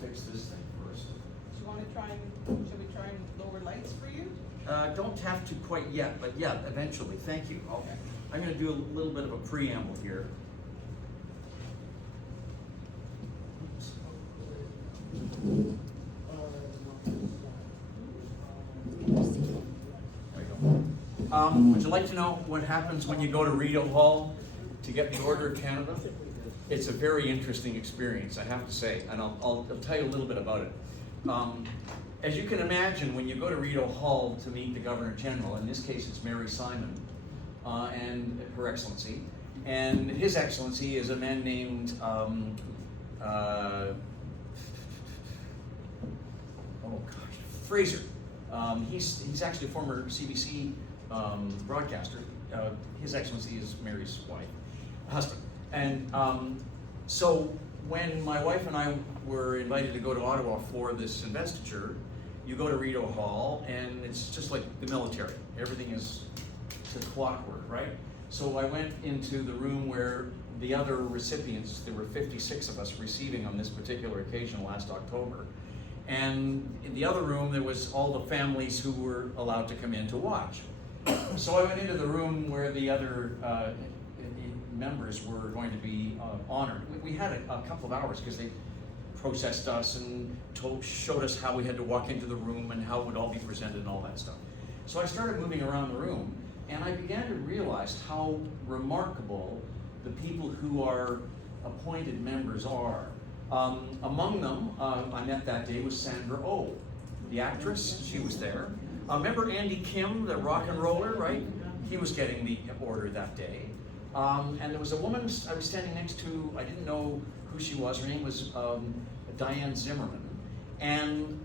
fix this thing first. Do you want to should we try and lower lights for you? Don't have to quite yet, but yeah, eventually. Thank you. Okay. I'm going to do a little bit of a preamble here. Oops. There you go. Would you like to know what happens when you go to Rideau Hall to get the Order of Canada? It's a very interesting experience, I have to say, and I'll tell you a little bit about it. As you can imagine, when you go to Rideau Hall to meet the Governor General, in this case it's Mary Simon, and Her Excellency, and His Excellency is a man named, Fraser. He's actually a former CBC broadcaster. His Excellency is Mary's husband. And so when my wife and I were invited to go to Ottawa for this investiture, you go to Rideau Hall, and it's just like the military. Everything is to clockwork, right? So I went into the room where the other recipients, there were 56 of us receiving on this particular occasion last October. And in the other room, there was all the families who were allowed to come in to watch. So I went into the room where the other members were going to be honored. We had a couple of hours because they processed us and showed us how we had to walk into the room and how it would all be presented and all that stuff. So I started moving around the room, and I began to realize how remarkable the people who are appointed members are. Among them, I met that day was Sandra Oh, the actress. She was there. Remember Andy Kim, the rock and roller, right? He was getting the order that day. And there was a woman I was standing next to. I didn't know who she was. Her name was Diane Zimmerman. And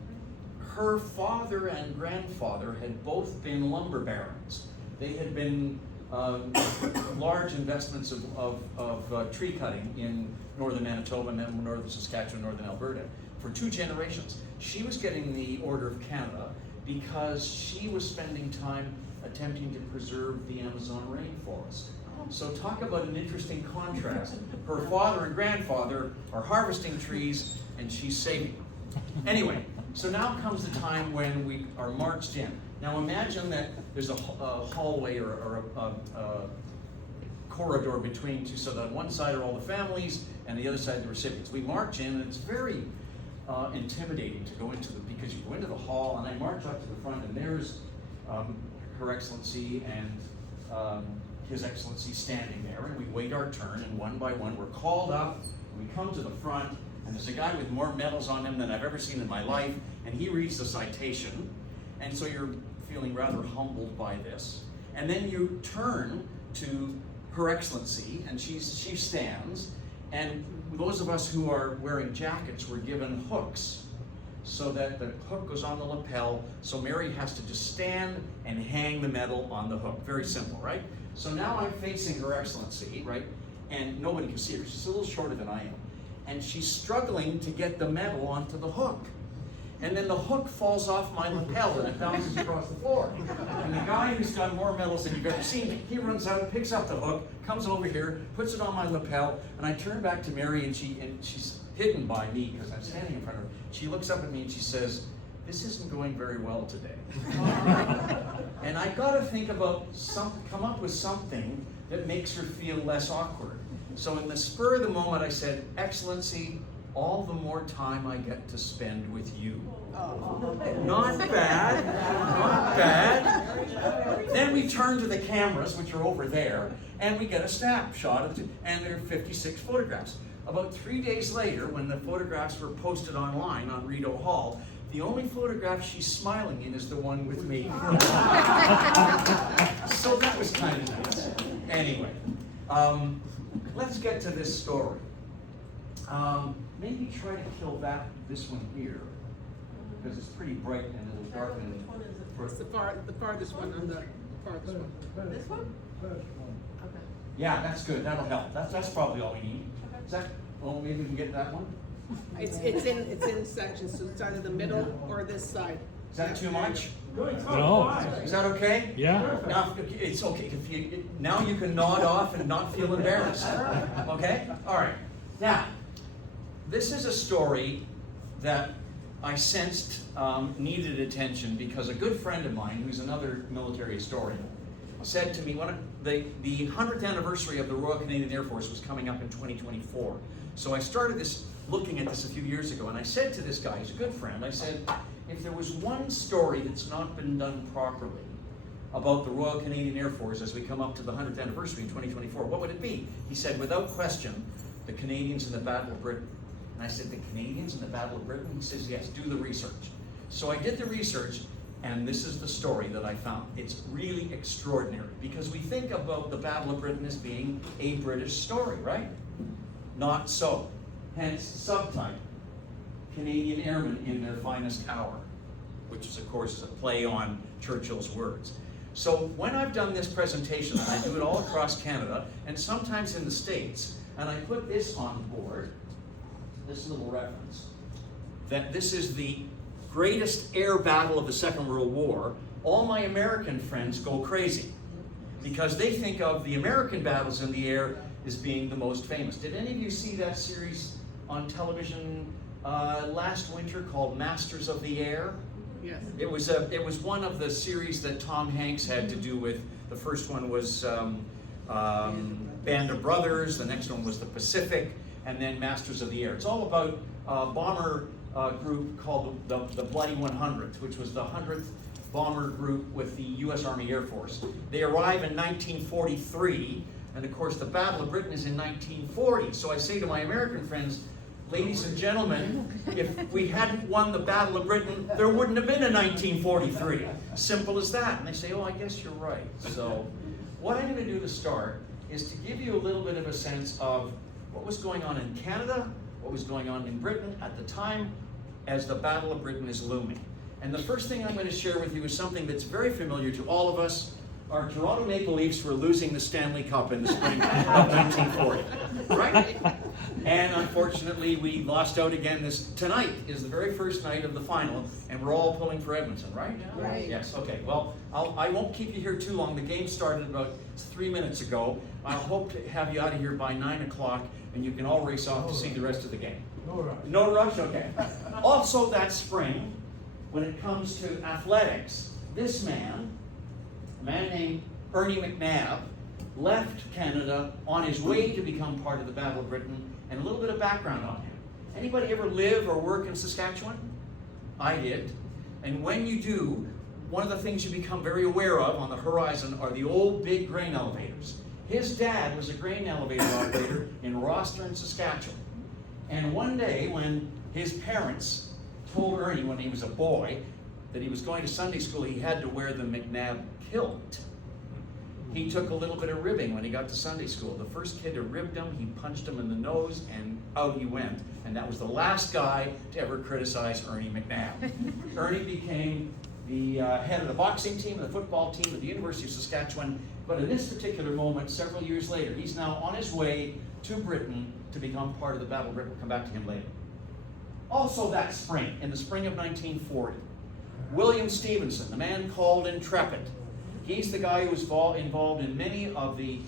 her father and grandfather had both been lumber barons. They had been large investments of tree cutting in northern Manitoba, northern Saskatchewan, northern Alberta for 2 generations. She was getting the Order of Canada because she was spending time attempting to preserve the Amazon rainforest. So talk about an interesting contrast. Her father and grandfather are harvesting trees, and she's saving them. Anyway, so now comes the time when we are marched in. Now imagine that there's a hallway or a corridor between two, so that on one side are all the families, and the other side the recipients. We march in, and it's very intimidating to go into because you go into the hall, and I march up to the front, and there's Her Excellency and His Excellency standing there, and we wait our turn, and one by one we're called up, and we come to the front, and there's a guy with more medals on him than I've ever seen in my life, and he reads the citation, and so you're feeling rather humbled by this. And then you turn to Her Excellency, and she stands, and those of us who are wearing jackets were given hooks so that the hook goes on the lapel, so Mary has to just stand and hang the medal on the hook. Very simple, right? So now I'm facing Her Excellency, right? And nobody can see her. She's a little shorter than I am. And she's struggling to get the medal onto the hook. And then the hook falls off my lapel and it bounces across the floor. And the guy who's got more medals than you've ever seen, he runs out, picks up the hook, comes over here, puts it on my lapel, and I turn back to Mary, and she's hidden by me because I'm standing in front of her. She looks up at me and she says, "This isn't going very well today." And I got to think about come up with something that makes her feel less awkward. So in the spur of the moment, I said, "Excellency, all the more time I get to spend with you." Not bad, not bad. Then we turn to the cameras, which are over there, and we get a snapshot of it, and there are 56 photographs. About 3 days later, when the photographs were posted online on Rideau Hall, the only photograph she's smiling in is the one with me. So that was kind of nice. Anyway, let's get to this story. Maybe try to kill this one here, because it's pretty bright and it'll darken it. It's the farthest one on the farthest one. This one? Okay. Yeah, that's good. That'll help. That's probably all we need. Is that? Well, maybe we can get that one. It's in sections, so it's either the middle or this side. Is that too much? No. Is that okay? Yeah. Now it's okay. Now you can nod off and not feel embarrassed. Okay? All right. Now, this is a story that I sensed needed attention because a good friend of mine, who's another military historian, said to me, the 100th anniversary of the Royal Canadian Air Force was coming up in 2024. So I started looking at this a few years ago, and I said to this guy, he's a good friend, I said, if there was one story that's not been done properly about the Royal Canadian Air Force as we come up to the 100th anniversary in 2024, what would it be? He said, without question, the Canadians in the Battle of Britain. And I said, the Canadians in the Battle of Britain? He says, yes, do the research. So I did the research, and this is the story that I found. It's really extraordinary, because we think about the Battle of Britain as being a British story, right? Not so. Hence, subtitle, Canadian Airmen in Their Finest Hour, which is, of course, a play on Churchill's words. So when I've done this presentation, and I do it all across Canada, and sometimes in the States, and I put this on board, this little reference, that this is the greatest air battle of the Second World War, all my American friends go crazy, because they think of the American battles in the air as being the most famous. Did any of you see that series on television last winter called Masters of the Air? Yes. It was one of the series that Tom Hanks had to do with. The first one was Band of Brothers, the next one was the Pacific, and then Masters of the Air. It's all about a bomber group called the Bloody 100th, which was the 100th bomber group with the U.S. Army Air Force. They arrive in 1943, and of course the Battle of Britain is in 1940. So I say to my American friends, ladies and gentlemen, if we hadn't won the Battle of Britain, there wouldn't have been a 1943. Simple as that. And they say, oh, I guess you're right. So what I'm going to do to start is to give you a little bit of a sense of what was going on in Canada, what was going on in Britain at the time as the Battle of Britain is looming. And the first thing I'm going to share with you is something that's very familiar to all of us. Our Toronto Maple Leafs were losing the Stanley Cup in the spring of 1940, right? And unfortunately, we lost out again. Tonight is the very first night of the final, and we're all pulling for Edmonton, right? Right. Yes, okay. Well, I won't keep you here too long. The game started about 3 minutes ago. I hope to have you out of here by 9 o'clock, and you can all race off to see the rest of the game. No rush. No rush? Okay. Also that spring, when it comes to athletics, this man, a man named Ernie McNabb, left Canada on his way to become part of the Battle of Britain, and a little bit of background on him. Anybody ever live or work in Saskatchewan? I did. And when you do, one of the things you become very aware of on the horizon are the old big grain elevators. His dad was a grain elevator operator in Rostern, Saskatchewan. And one day when his parents told Ernie when he was a boy that he was going to Sunday school, he had to wear the McNabb kilt. He took a little bit of ribbing when he got to Sunday school. The first kid who ribbed him, he punched him in the nose, and out he went. And that was the last guy to ever criticize Ernie McNabb. Ernie became the head of the boxing team, the football team at the University of Saskatchewan. But in this particular moment, several years later, he's now on his way to Britain to become part of the Battle of Britain. We'll come back to him later. Also that spring, in the spring of 1940, William Stevenson, the man called Intrepid, he's the guy who was involved in many of the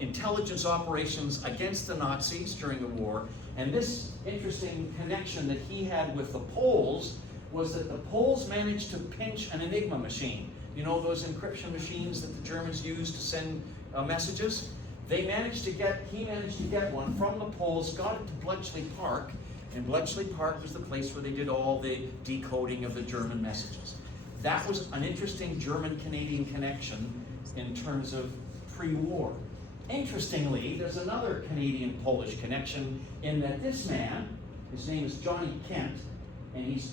intelligence operations against the Nazis during the war. And this interesting connection that he had with the Poles was that the Poles managed to pinch an Enigma machine. You know those encryption machines that the Germans used to send messages? He managed to get one from the Poles, got it to Bletchley Park, and Bletchley Park was the place where they did all the decoding of the German messages. That was an interesting German-Canadian connection in terms of pre-war. Interestingly, there's another Canadian-Polish connection in that this man, his name is Johnny Kent, and he's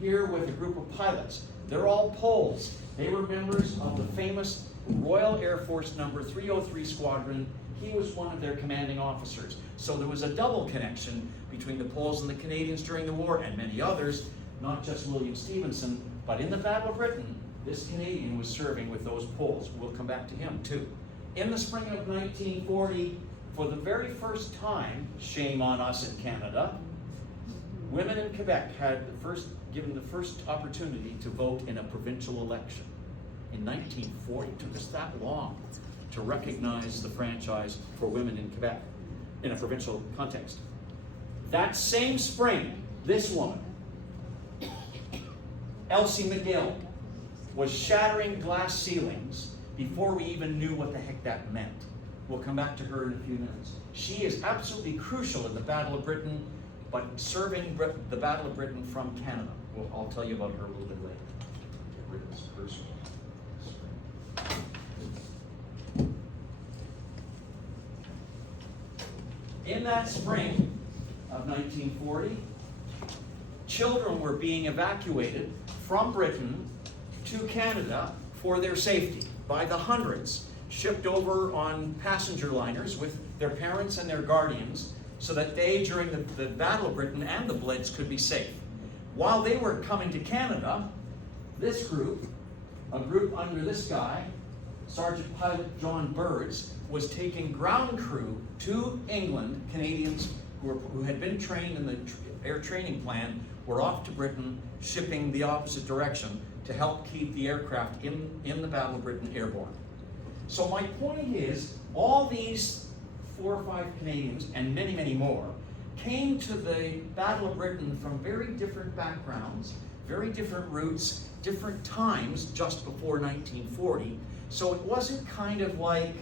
here with a group of pilots. They're all Poles. They were members of the famous Royal Air Force number 303 Squadron. He was one of their commanding officers. So there was a double connection between the Poles and the Canadians during the war, and many others, not just William Stevenson, but in the Battle of Britain, this Canadian was serving with those Poles. We'll come back to him too. In the spring of 1940, for the very first time, shame on us in Canada, women in Quebec had given the first opportunity to vote in a provincial election. In 1940, it took us that long to recognize the franchise for women in Quebec in a provincial context. That same spring, This woman, Elsie McGill, was shattering glass ceilings before we even knew what the heck that meant. We'll come back to her in a few minutes. She is absolutely crucial in the Battle of Britain, but serving the Battle of Britain from Canada. Well, I'll tell you about her a little bit later. Get rid of this cursor. In that spring of 1940, children were being evacuated from Britain to Canada for their safety by the hundreds, shipped over on passenger liners with their parents and their guardians so that they, during the Battle of Britain and the Blitz, could be safe. While they were coming to Canada, this group, a group under this guy, Sergeant Pilot John Birds, was taking ground crew to England. Canadians who had been trained in the air training plan were off to Britain, shipping the opposite direction to help keep the aircraft in the Battle of Britain airborne. So my point is, all these 4 or 5 Canadians, and many, many more, came to the Battle of Britain from very different backgrounds, very different routes, different times just before 1940. So it wasn't kind of like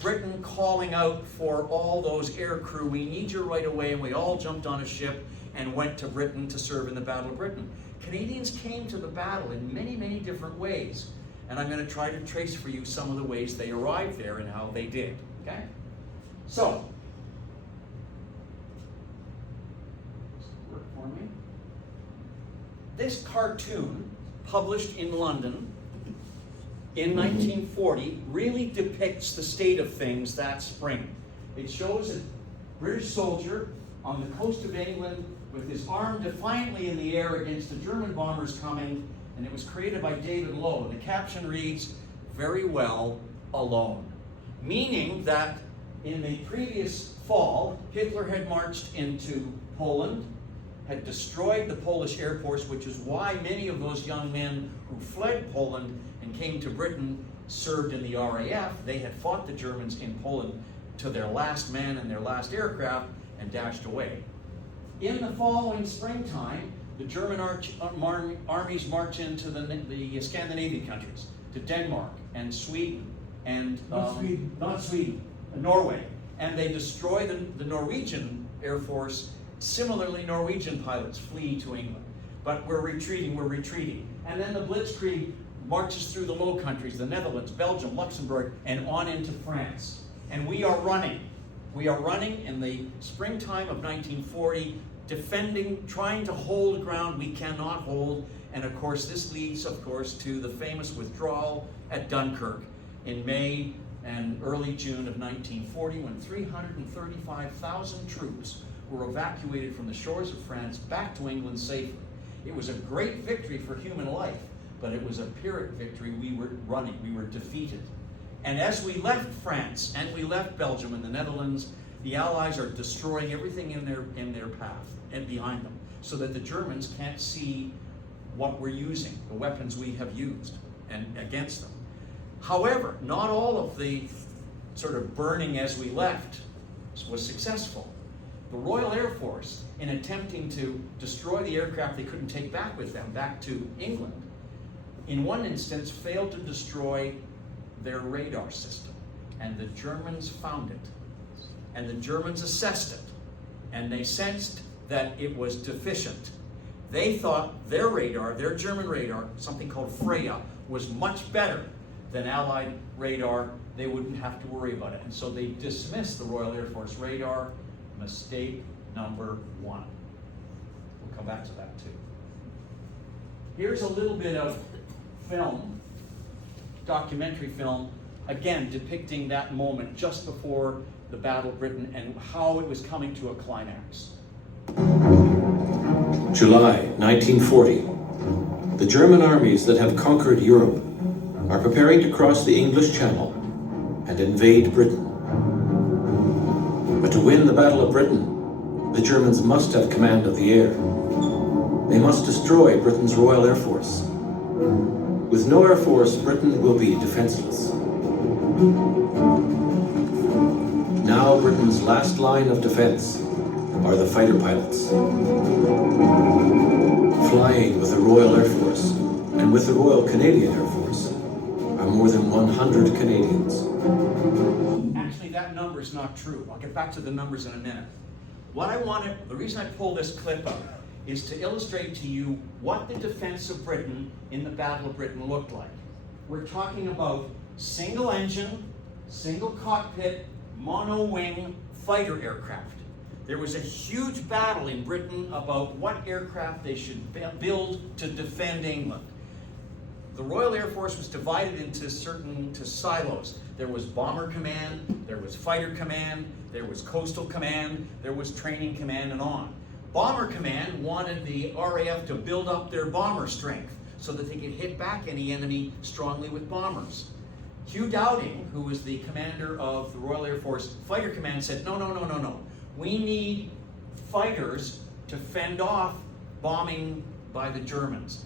Britain calling out for all those air crew, we need you right away, and we all jumped on a ship and went to Britain to serve in the Battle of Britain. Canadians came to the battle in many, many different ways, and I'm going to try to trace for you some of the ways they arrived there and how they did, okay? So, work for me. This cartoon, published in London in 1940, really depicts the state of things that spring. It shows a British soldier on the coast of England with his arm defiantly in the air against the German bombers coming, and it was created by David Lowe. The caption reads, "Very well, alone." Meaning that in the previous fall, Hitler had marched into Poland, had destroyed the Polish Air Force, which is why many of those young men who fled Poland and came to Britain served in the RAF. They had fought the Germans in Poland to their last man and their last aircraft and dashed away. In the following springtime, the German armies march into the Scandinavian countries, to Denmark and Sweden and Norway, and they destroy the Norwegian Air Force. Similarly, Norwegian pilots flee to England. But we're retreating. And then the Blitzkrieg marches through the Low Countries, the Netherlands, Belgium, Luxembourg, and on into France. And we are running. We are running in the springtime of 1940, defending, trying to hold ground we cannot hold. And of course, this leads, of course, to the famous withdrawal at Dunkirk in May and early June of 1940, when 335,000 troops were evacuated from the shores of France back to England safely. It was a great victory for human life, but it was a Pyrrhic victory. We were running, we were defeated. And as we left France and we left Belgium and the Netherlands, the Allies are destroying everything in their path and behind them, so that the Germans can't see what we're using, the weapons we have used and against them. However, not all of the sort of burning as we left was successful. The Royal Air Force, in attempting to destroy the aircraft they couldn't take back with them, back to England, in one instance failed to destroy their radar system. And the Germans found it. And the Germans assessed it. And they sensed that it was deficient. They thought their radar, their German radar, something called Freya, was much better than Allied radar. They wouldn't have to worry about it. And so they dismissed the Royal Air Force radar. Mistake number 1. We'll come back to that too. Here's a little bit of film, documentary film, again depicting that moment just before the Battle of Britain and how it was coming to a climax. July 1940. The German armies that have conquered Europe are preparing to cross the English Channel and invade Britain. But to win the Battle of Britain, the Germans must have command of the air. They must destroy Britain's Royal Air Force. With no air force, Britain will be defenseless. Now Britain's last line of defense are the fighter pilots. Flying with the Royal Air Force and with the Royal Canadian Air Force are more than 100 Canadians. Actually, that number is not true. I'll get back to the numbers in a minute. The reason I pull this clip up is to illustrate to you what the defense of Britain in the Battle of Britain looked like. We're talking about single engine, single cockpit, mono-wing fighter aircraft. There was a huge battle in Britain about what aircraft they should build to defend England. The Royal Air Force was divided into silos. There was Bomber Command, there was Fighter Command, there was Coastal Command, there was Training Command, and on. Bomber Command wanted the RAF to build up their bomber strength so that they could hit back any enemy strongly with bombers. Hugh Dowding, who was the commander of the Royal Air Force Fighter Command, said, no. We need fighters to fend off bombing by the Germans.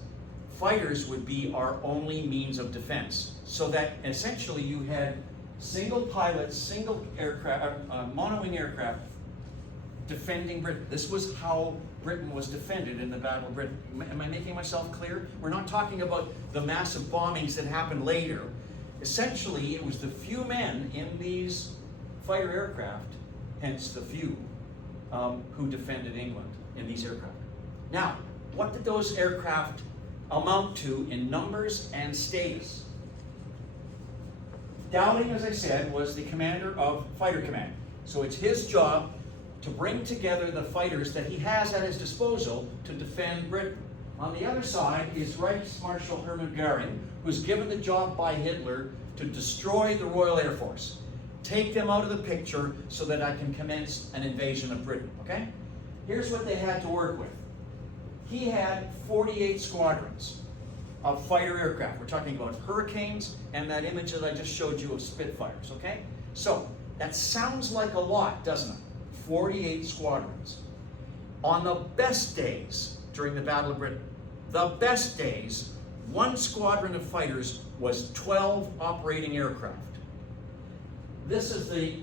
Fighters would be our only means of defense. So that essentially you had single pilots, single aircraft, mono-wing aircraft defending Britain. This was how Britain was defended in the Battle of Britain. Am I making myself clear? We're not talking about the massive bombings that happened later. Essentially, it was the few men in these fighter aircraft, hence the few, who defended England in these aircraft. Now, what did those aircraft amount to in numbers and status? Dowding, as I said, was the commander of Fighter Command. So it's his job to bring together the fighters that he has at his disposal to defend Britain. On the other side is Reichsmarschall Hermann Goering, who's given the job by Hitler to destroy the Royal Air Force. Take them out of the picture so that I can commence an invasion of Britain, okay? Here's what they had to work with. He had 48 squadrons of fighter aircraft. We're talking about Hurricanes and that image that I just showed you of Spitfires, okay? So, that sounds like a lot, doesn't it? 48 squadrons. On the best days during the Battle of Britain, the best days, one squadron of fighters was 12 operating aircraft. This is the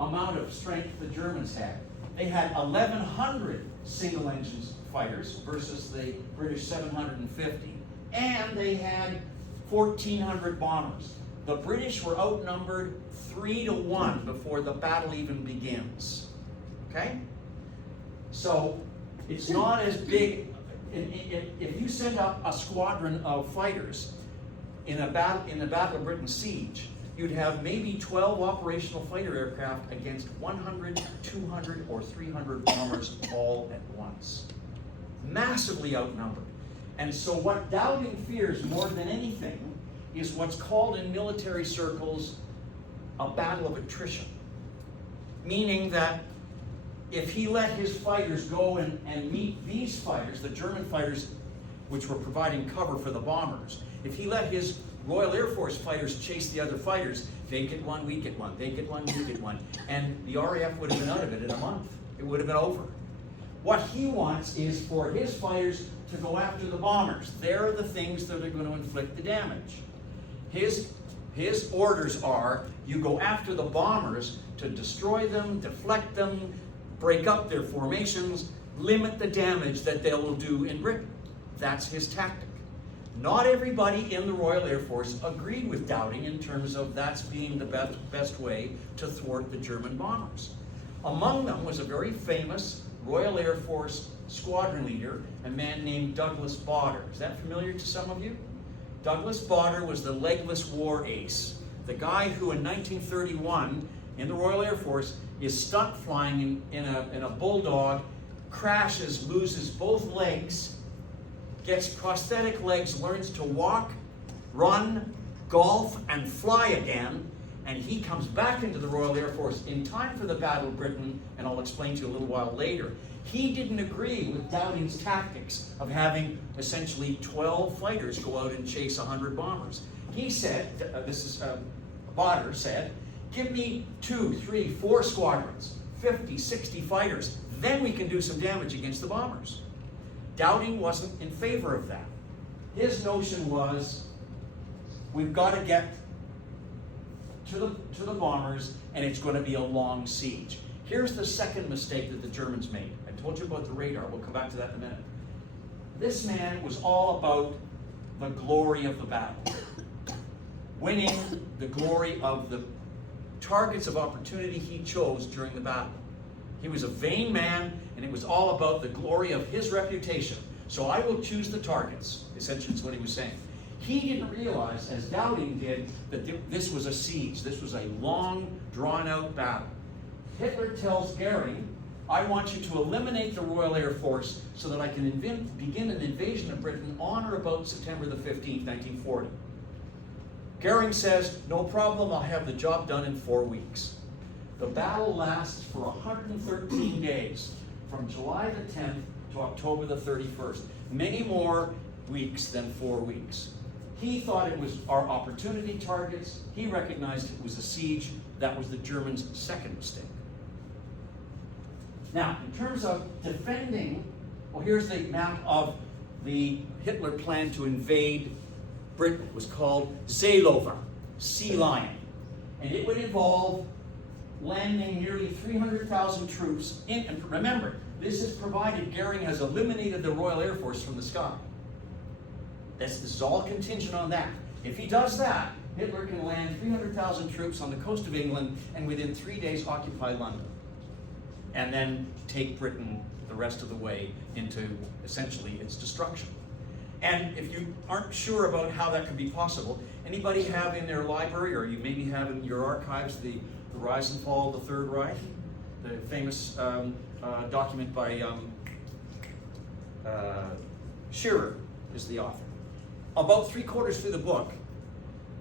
amount of strength the Germans had. They had 1,100 single-engine fighters versus the British 750. And they had 1,400 bombers. The British were outnumbered 3-1 before the battle even begins. Okay? So, it's not as big. If you send up a squadron of fighters in the Battle of Britain siege, you'd have maybe 12 operational fighter aircraft against 100, 200, or 300 bombers all at once. Massively outnumbered. And so what Dowding fears more than anything is what's called in military circles a battle of attrition. Meaning that if he let his fighters go and meet these fighters, the German fighters, which were providing cover for the bombers, if he let his Royal Air Force fighters chase the other fighters, they get one, we get one, they get one, we get one, and the RAF would have been out of it in a month. It would have been over. What he wants is for his fighters to go after the bombers. They're the things that are going to inflict the damage. His orders are, you go after the bombers to destroy them, deflect them, break up their formations, limit the damage that they will do in Britain. That's his tactic. Not everybody in the Royal Air Force agreed with Dowding in terms of that's being the best way to thwart the German bombers. Among them was a very famous Royal Air Force squadron leader, a man named Douglas Bader. Is that familiar to some of you? Douglas Bader was the legless war ace, the guy who in 1931 in the Royal Air Force is stunt flying in a bulldog, crashes, loses both legs, gets prosthetic legs, learns to walk, run, golf, and fly again, and he comes back into the Royal Air Force in time for the Battle of Britain, and I'll explain to you a little while later. He didn't agree with Dowding's tactics of having essentially 12 fighters go out and chase 100 bombers. He said, Bader said, give me 2, 3, 4 squadrons, 50, 60 fighters, then we can do some damage against the bombers. Dowding wasn't in favor of that. His notion was, we've got to get to the bombers, and it's going to be a long siege. Here's the second mistake that the Germans made. I told you about the radar. We'll come back to that in a minute. This man was all about the glory of the battle. Winning the glory of the targets of opportunity he chose during the battle. He was a vain man, and it was all about the glory of his reputation. So I will choose the targets, essentially is what he was saying. He didn't realize, as Dowding did, that this was a siege. This was a long, drawn-out battle. Hitler tells Goering, I want you to eliminate the Royal Air Force so that I can begin an invasion of Britain on or about September the 15th, 1940. Goering says, no problem, I'll have the job done in 4 weeks. The battle lasts for 113 days, from July the 10th to October the 31st. Many more weeks than 4 weeks. He thought it was our opportunity targets. He recognized it was a siege. That was the Germans' second mistake. Now, in terms of defending, well, here's the map of the Hitler plan to invade Britain. It was called Seelover, Sea Lion. And it would involve landing nearly 300,000 troops in, and remember, this is provided Goering has eliminated the Royal Air Force from the sky. This is all contingent on that. If he does that, Hitler can land 300,000 troops on the coast of England and within 3 days occupy London. And then take Britain the rest of the way into essentially its destruction. And if you aren't sure about how that could be possible, anybody have in their library, or you maybe have in your archives, the Rise and Fall of the Third Reich, the famous document by Scherer is the author. About 3/4 through the book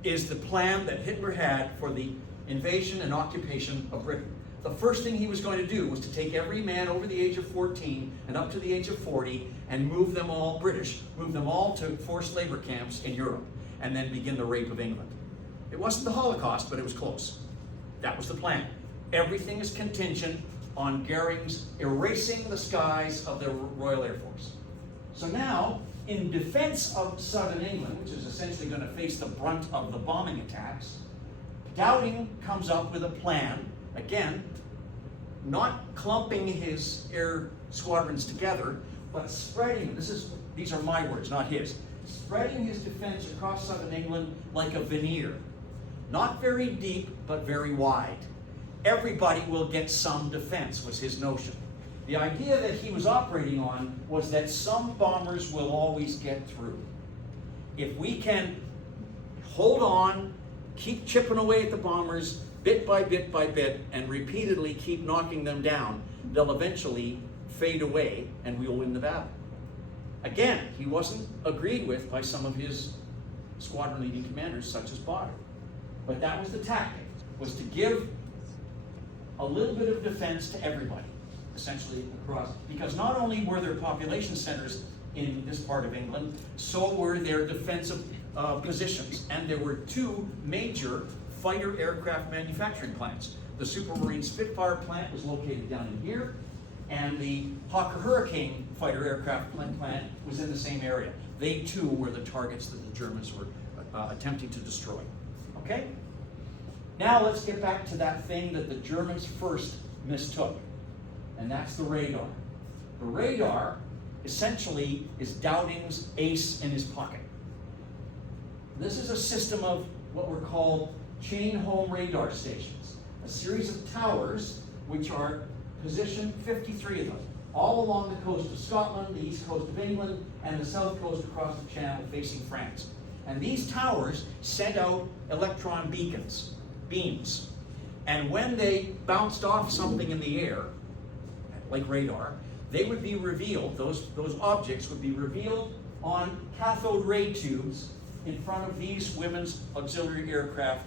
is the plan that Hitler had for the invasion and occupation of Britain. The first thing he was going to do was to take every man over the age of 14 and up to the age of 40 and move them all, British, move them all to forced labor camps in Europe, and then begin the rape of England. It wasn't the Holocaust, but it was close. That was the plan. Everything is contingent on Goering's erasing the skies of the Royal Air Force. So now, in defense of southern England, which is essentially going to face the brunt of the bombing attacks, Dowding comes up with a plan, again, not clumping his air squadrons together, but spreading, these are my words, not his, spreading his defense across southern England like a veneer. Not very deep, but very wide. Everybody will get some defense, was his notion. The idea that he was operating on was that some bombers will always get through. If we can hold on, keep chipping away at the bombers, bit by bit by bit, and repeatedly keep knocking them down, they'll eventually fade away and we'll win the battle. Again, he wasn't agreed with by some of his squadron leading commanders, such as Baris. But that was the tactic, was to give a little bit of defense to everybody, essentially across, because not only were there population centers in this part of England, so were there defensive positions, and there were two major fighter aircraft manufacturing plants. The Supermarine Spitfire plant was located down in here, and the Hawker Hurricane fighter aircraft plant was in the same area. They too were the targets that the Germans were attempting to destroy. Okay? Now let's get back to that thing that the Germans first mistook, and that's the radar. The radar essentially is Dowding's ace in his pocket. This is a system of what were called chain home radar stations, a series of towers which are positioned, 53 of them, all along the coast of Scotland, the east coast of England, and the south coast across the Channel facing France. And these towers sent out electron beams. And when they bounced off something in the air, like radar, they would be revealed, those objects would be revealed on cathode ray tubes in front of these women's auxiliary aircraft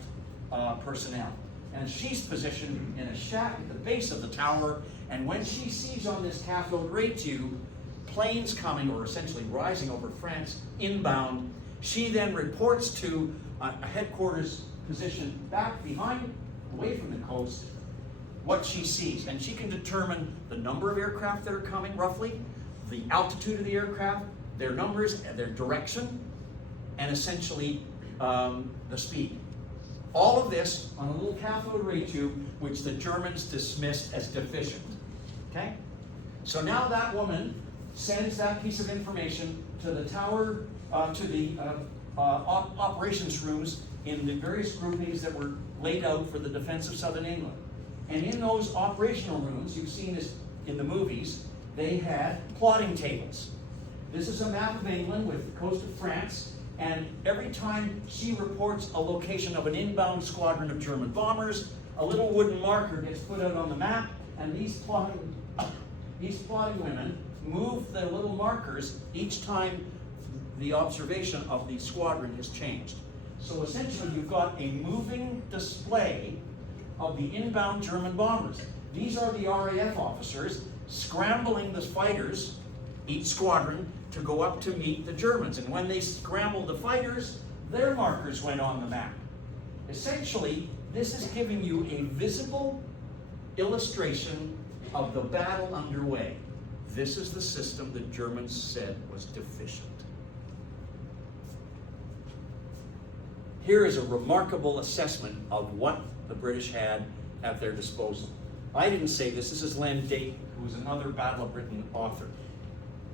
personnel. And she's positioned in a shack at the base of the tower, and when she sees on this cathode ray tube planes coming, or essentially rising over France, inbound, she then reports to a headquarters position back behind, away from the coast, what she sees. And she can determine the number of aircraft that are coming, roughly, the altitude of the aircraft, their numbers, and their direction, and essentially the speed. All of this on a little cathode ray tube, which the Germans dismissed as deficient. Okay? So now that woman sends that piece of information to the tower, to the operations rooms in the various groupings that were laid out for the defense of southern England. And in those operational rooms, you've seen this in the movies, they had plotting tables. This is a map of England with the coast of France, and every time she reports a location of an inbound squadron of German bombers, a little wooden marker gets put out on the map, and these plotting women move the little markers each time the observation of the squadron has changed. So essentially you've got a moving display of the inbound German bombers. These are the RAF officers scrambling the fighters, each squadron, to go up to meet the Germans. And when they scrambled the fighters, their markers went on the map. Essentially, this is giving you a visible illustration of the battle underway. This is the system the Germans said was deficient. Here is a remarkable assessment of what the British had at their disposal. I didn't say this. This is Len Dayton, who is another Battle of Britain author.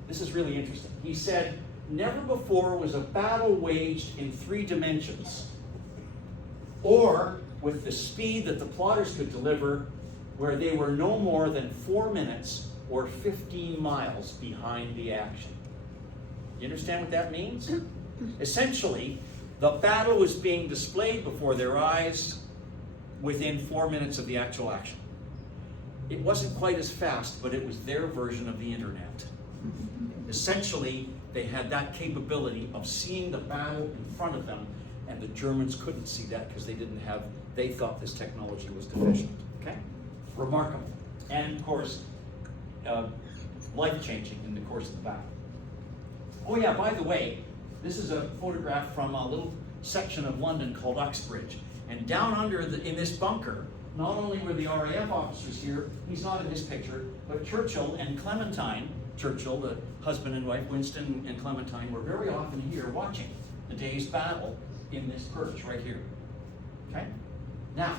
This is really interesting. He said, never before was a battle waged in 3 dimensions, or with the speed that the plotters could deliver, where they were no more than 4 minutes or 15 miles behind the action. You understand what that means? Essentially, the battle was being displayed before their eyes within 4 minutes of the actual action. It wasn't quite as fast, but it was their version of the internet. Essentially, they had that capability of seeing the battle in front of them, and the Germans couldn't see that because they thought this technology was deficient. Okay? Remarkable. And of course, life-changing in the course of the battle. Oh yeah, by the way, this is a photograph from a little section of London called Uxbridge. And down under in this bunker, not only were the RAF officers here, he's not in this picture, but Churchill and Clementine, Churchill, the husband and wife, Winston and Clementine, were very often here watching the day's battle in this perch right here. Okay? Now,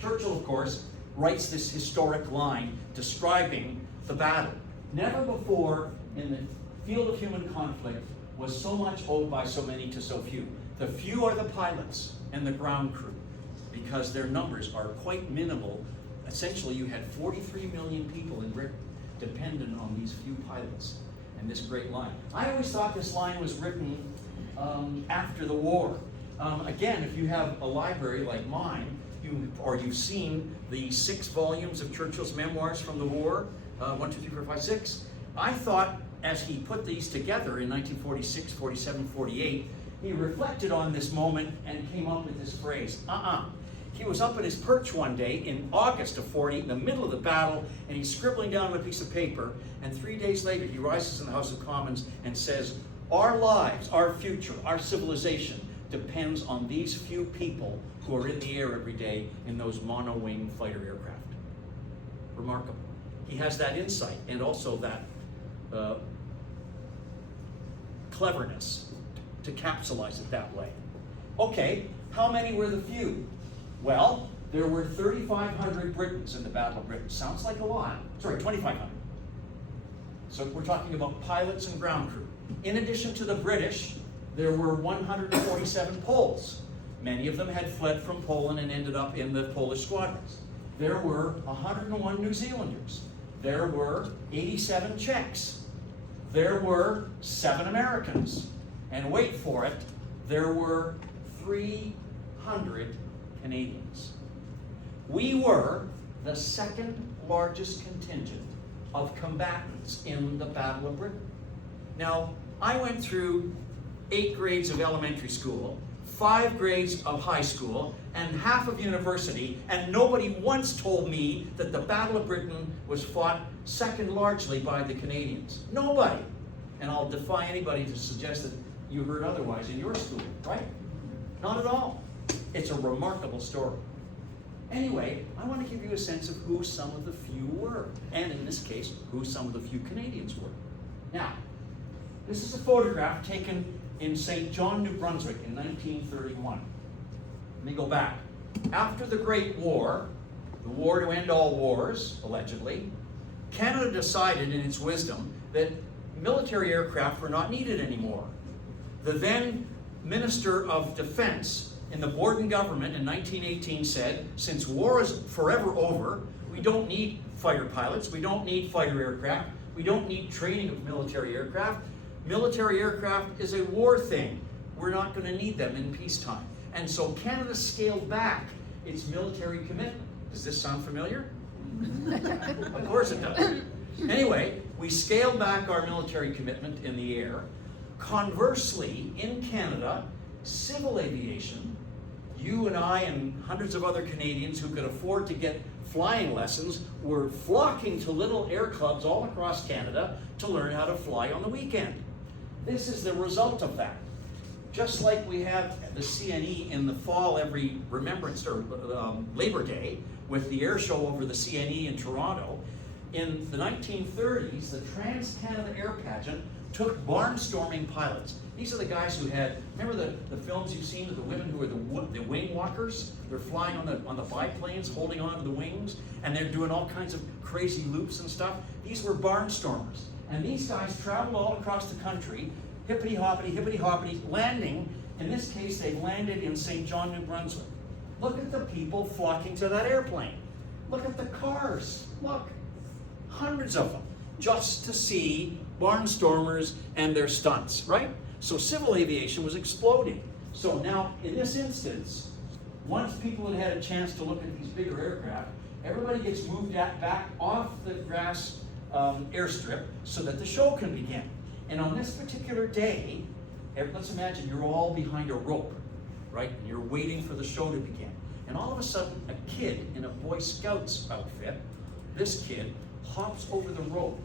Churchill, of course, writes this historic line describing the battle. Never before in the field of human conflict was so much owed by so many to so few. The few are the pilots and the ground crew, because their numbers are quite minimal. Essentially, you had 43 million people in Britain dependent on these few pilots and this great line. I always thought this line was written after the war. Again, if you have a library like mine, you've seen the 6 volumes of Churchill's memoirs from the war, 1, 2, 3, 4, 5, 6. I thought as he put these together in 1946, 47, 48, he reflected on this moment and came up with this phrase, He was up at his perch one day in August of 40, in the middle of the battle, and he's scribbling down on a piece of paper, and 3 days later he rises in the House of Commons and says, our lives, our future, our civilization depends on these few people who are in the air every day in those mono-wing fighter aircraft. Remarkable. He has that insight and also that cleverness to capsulize it that way. Okay, how many were the few? Well, there were 3,500 Britons in the Battle of Britain. Sounds like a lot. Sorry, 2,500. So we're talking about pilots and ground crew. In addition to the British, there were 147 Poles. Many of them had fled from Poland and ended up in the Polish squadrons. There were 101 New Zealanders. There were 87 Czechs. There were 7 Americans. And wait for it, there were 300 Canadians. We were the 2nd largest contingent of combatants in the Battle of Britain. Now, I went through 8 grades of elementary school, 5 grades of high school, and half of university, and nobody once told me that the Battle of Britain was fought second largely by the Canadians. Nobody. And I'll defy anybody to suggest that you heard otherwise in your school, right? Not at all. It's a remarkable story. Anyway, I want to give you a sense of who some of the few were, and in this case, who some of the few Canadians were. Now, this is a photograph taken in St. John, New Brunswick in 1931. Let me go back. After the Great War, the war to end all wars, allegedly, Canada decided in its wisdom that military aircraft were not needed anymore. The then Minister of Defense in the Borden government in 1918 said, since war is forever over, we don't need fighter pilots, we don't need fighter aircraft, we don't need training of military aircraft. Military aircraft is a war thing. We're not going to need them in peacetime. And so Canada scaled back its military commitment. Does this sound familiar? Of course it does. Anyway, we scaled back our military commitment in the air. Conversely, in Canada, civil aviation, you and I and hundreds of other Canadians who could afford to get flying lessons were flocking to little air clubs all across Canada to learn how to fly on the weekend. This is the result of that. Just like we have the CNE in the fall every Remembrance or Labor Day with the air show over the CNE in Toronto, in the 1930s, the Trans-Canada Air Pageant took barnstorming pilots. These are the guys who had, remember the films you've seen of the women who are the wing walkers? They're flying on the biplanes, holding onto the wings, and they're doing all kinds of crazy loops and stuff. These were barnstormers. And these guys traveled all across the country, hippity-hoppity, landing. In this case, they landed in St. John, New Brunswick. Look at the people flocking to that airplane. Look at the cars. Look, hundreds of them, just to see barnstormers and their stunts, right? So civil aviation was exploding. So now, in this instance, once people had had a chance to look at these bigger aircraft, everybody gets moved back off the grass airstrip so that the show can begin. And on this particular day, let's imagine you're all behind a rope, right? And you're waiting for the show to begin. And all of a sudden, a kid in a Boy Scouts outfit, this kid, hops over the rope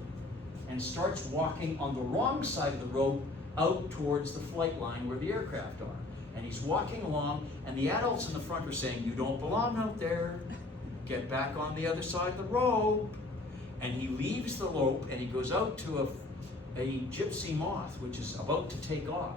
and starts walking on the wrong side of the rope out towards the flight line where the aircraft are. And he's walking along, and the adults in the front are saying, "You don't belong out there. Get back on the other side of the rope." And he leaves the rope, and he goes out to a gypsy moth, which is about to take off.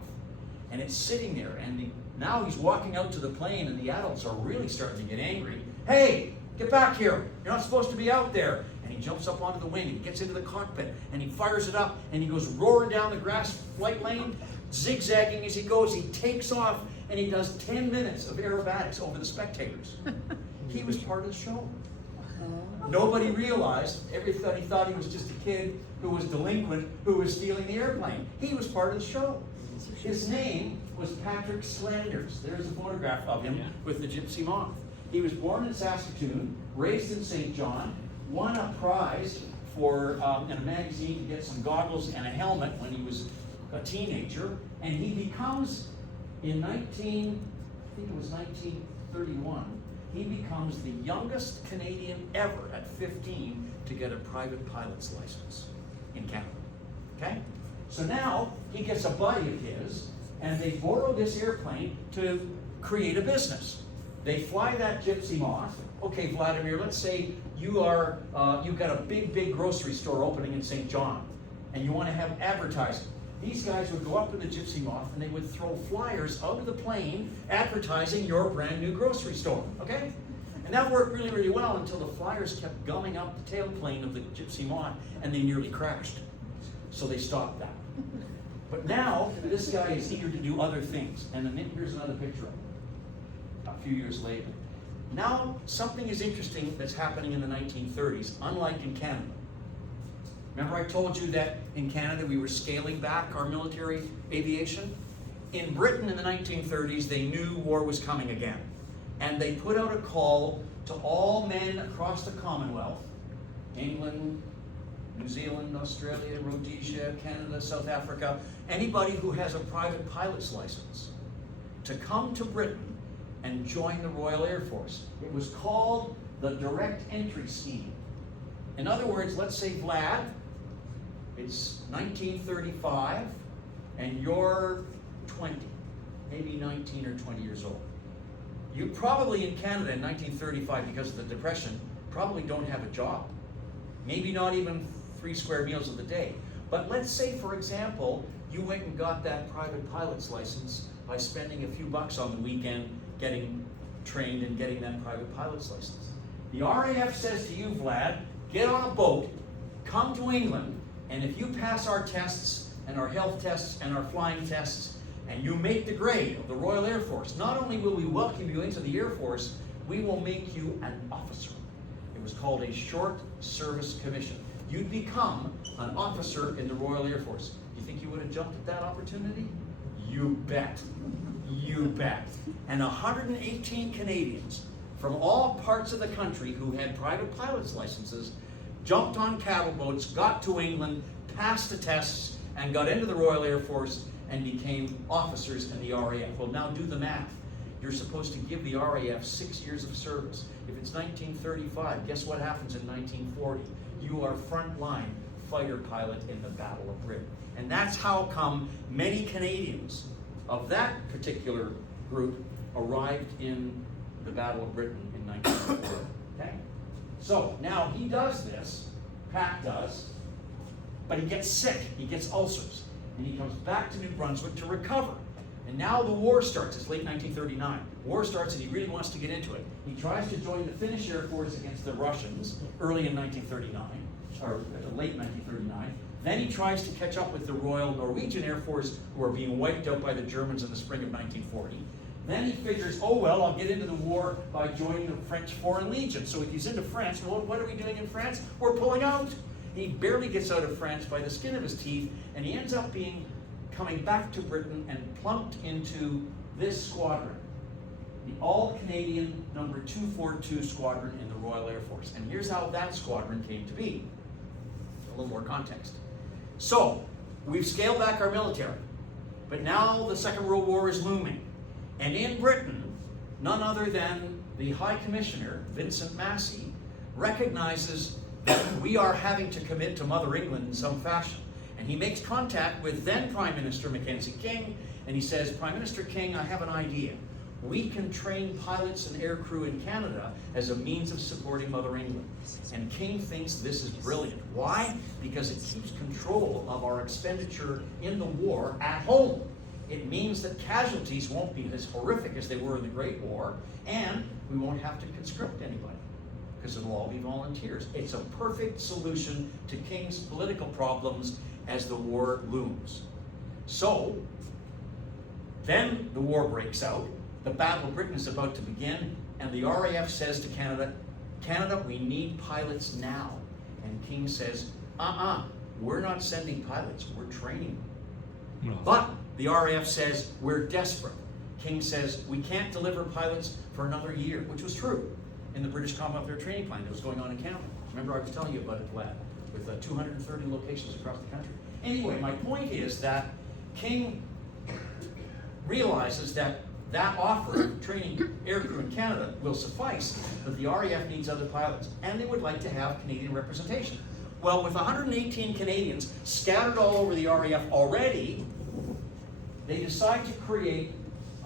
And it's sitting there, and now he's walking out to the plane, and the adults are really starting to get angry. "Hey, get back here. You're not supposed to be out there." And he jumps up onto the wing, and he gets into the cockpit, and he fires it up, and he goes roaring down the grass flight lane, zigzagging as he goes. He takes off, and he does 10 minutes of aerobatics over the spectators. He was part of the show. Nobody realized, everybody thought he was just a kid who was delinquent, who was stealing the airplane. He was part of the show. His name was Patrick Slanders. There's a photograph of him with the gypsy moth. He was born in Saskatoon, raised in St. John, won a prize for in a magazine to get some goggles and a helmet when he was a teenager, and he becomes in 1931, he becomes the youngest Canadian ever at 15 to get a private pilot's license in Canada. Okay? So now he gets a buddy of his, and they borrow this airplane to create a business. They fly that gypsy moth. Okay, Vladimir, let's say you've got a big grocery store opening in St. John, and you want to have advertising. These guys would go up to the gypsy moth, and they would throw flyers out of the plane advertising your brand new grocery store, okay? And that worked really, really well until the flyers kept gumming up the tailplane of the gypsy moth, and they nearly crashed. So they stopped that. But now, this guy is eager to do other things. And then here's another picture of him a few years later. Now, something is interesting that's happening in the 1930s, unlike in Canada. Remember I told you that in Canada we were scaling back our military aviation? In Britain in the 1930s, they knew war was coming again. And they put out a call to all men across the Commonwealth, England, New Zealand, Australia, Rhodesia, Canada, South Africa, anybody who has a private pilot's license, to come to Britain and join the Royal Air Force. It was called the Direct Entry Scheme. In other words, let's say Vlad, it's 1935, and you're 20, maybe 19 or 20 years old. You probably in Canada in 1935, because of the Depression, probably don't have a job. Maybe not even 3 square meals of the day. But let's say, for example, you went and got that private pilot's license by spending a few bucks on the weekend getting trained in getting that private pilot's license. The RAF says to you, Vlad, get on a boat, come to England, and if you pass our tests and our health tests and our flying tests, and you make the grade of the Royal Air Force, not only will we welcome you into the Air Force, we will make you an officer. It was called a short service commission. You'd become an officer in the Royal Air Force. You think you would have jumped at that opportunity? You bet. You bet. And 118 Canadians from all parts of the country who had private pilot's licenses jumped on cattle boats, got to England, passed the tests, and got into the Royal Air Force and became officers in the RAF. Well, now do the math. You're supposed to give the RAF 6 years of service. If it's 1935, guess what happens in 1940? You are frontline fighter pilot in the Battle of Britain. And that's how come many Canadians of that particular group arrived in the Battle of Britain in 1940. Okay? So now he does this, Pat does, but he gets sick, he gets ulcers, and he comes back to New Brunswick to recover. And now the war starts. It's late 1939. War starts and he really wants to get into it. He tries to join the Finnish Air Force against the Russians early in 1939, or late 1939. Then he tries to catch up with the Royal Norwegian Air Force, who are being wiped out by the Germans in the spring of 1940. Then he figures, oh well, I'll get into the war by joining the French Foreign Legion. So he's into France. Well, what are we doing in France? We're pulling out. He barely gets out of France by the skin of his teeth, and he ends up coming back to Britain and plumped into this squadron, the all-Canadian number 242 squadron in the Royal Air Force. And here's how that squadron came to be. A little more context. So, we've scaled back our military, but now the Second World War is looming. And in Britain, none other than the High Commissioner, Vincent Massey, recognizes that we are having to commit to Mother England in some fashion. And he makes contact with then Prime Minister Mackenzie King, and he says, Prime Minister King, I have an idea. We can train pilots and aircrew in Canada as a means of supporting Mother England. And King thinks this is brilliant. Why? Because it keeps control of our expenditure in the war at home. It means that casualties won't be as horrific as they were in the Great War, and we won't have to conscript anybody, because it'll all be volunteers. It's a perfect solution to King's political problems as the war looms. So, then the war breaks out, the Battle of Britain is about to begin, and the RAF says to Canada, Canada, we need pilots now. And King says, we're not sending pilots, we're training them. But the RAF says, we're desperate. King says, we can't deliver pilots for another year, which was true in the British Commonwealth Air Training Plan that was going on in Canada. Remember I was telling you about it, Vlad, with 230 locations across the country. Anyway, my point is that King realizes that offer of training aircrew in Canada will suffice, but the RAF needs other pilots, and they would like to have Canadian representation. Well, with 118 Canadians scattered all over the RAF already, they decide to create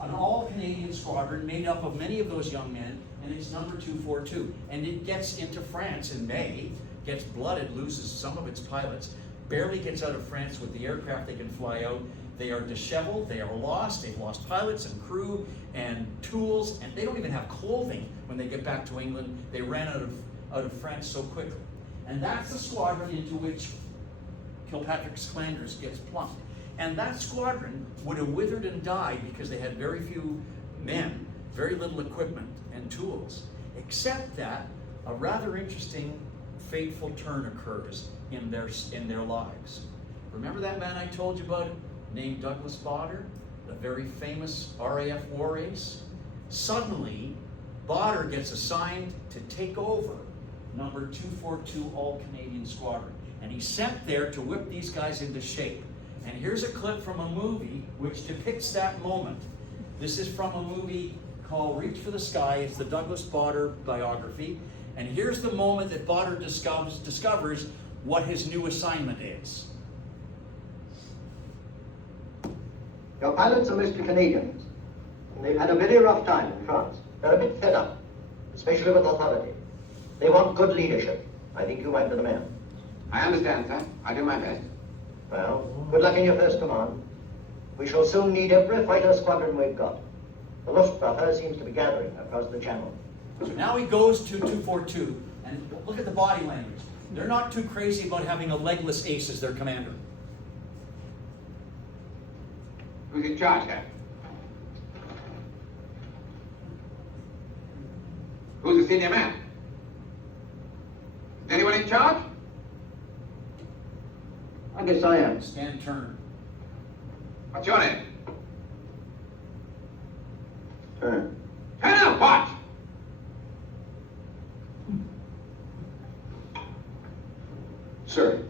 an all-Canadian squadron made up of many of those young men, and it's number 242. And it gets into France in May, gets blooded, loses some of its pilots, barely gets out of France with the aircraft they can fly out. They are disheveled, they are lost, they've lost pilots and crew and tools, and they don't even have clothing when they get back to England. They ran out of France so quickly. And that's the squadron into which Kilpatrick Slanders gets plumped. And that squadron would have withered and died because they had very few men, very little equipment and tools, except that a rather interesting, fateful turn occurs in their lives. Remember that man I told you about, named Douglas Bader, the very famous RAF war ace? Suddenly, Bader gets assigned to take over number 242 All-Canadian Squadron. And he's sent there to whip these guys into shape. And here's a clip from a movie which depicts that moment. This is from a movie called Reach for the Sky. It's the Douglas Bader biography. And here's the moment that Bader discovers what his new assignment is. Your pilots are mostly Canadians, and they've had a very rough time in France. They're a bit fed up, especially with authority. They want good leadership. I think you might be the man. I understand, sir. I'll do my best. Well, good luck in your first command. We shall soon need every fighter squadron we've got. The Luftwaffe seems to be gathering across the channel. So now he goes to 242, and look at the body language. They're not too crazy about having a legless ace as their commander. Who's in charge, Captain? Who's the senior man? Is anyone in charge? I guess I am. Stan Turner. What's your name? Turner. Turner, what? Sir,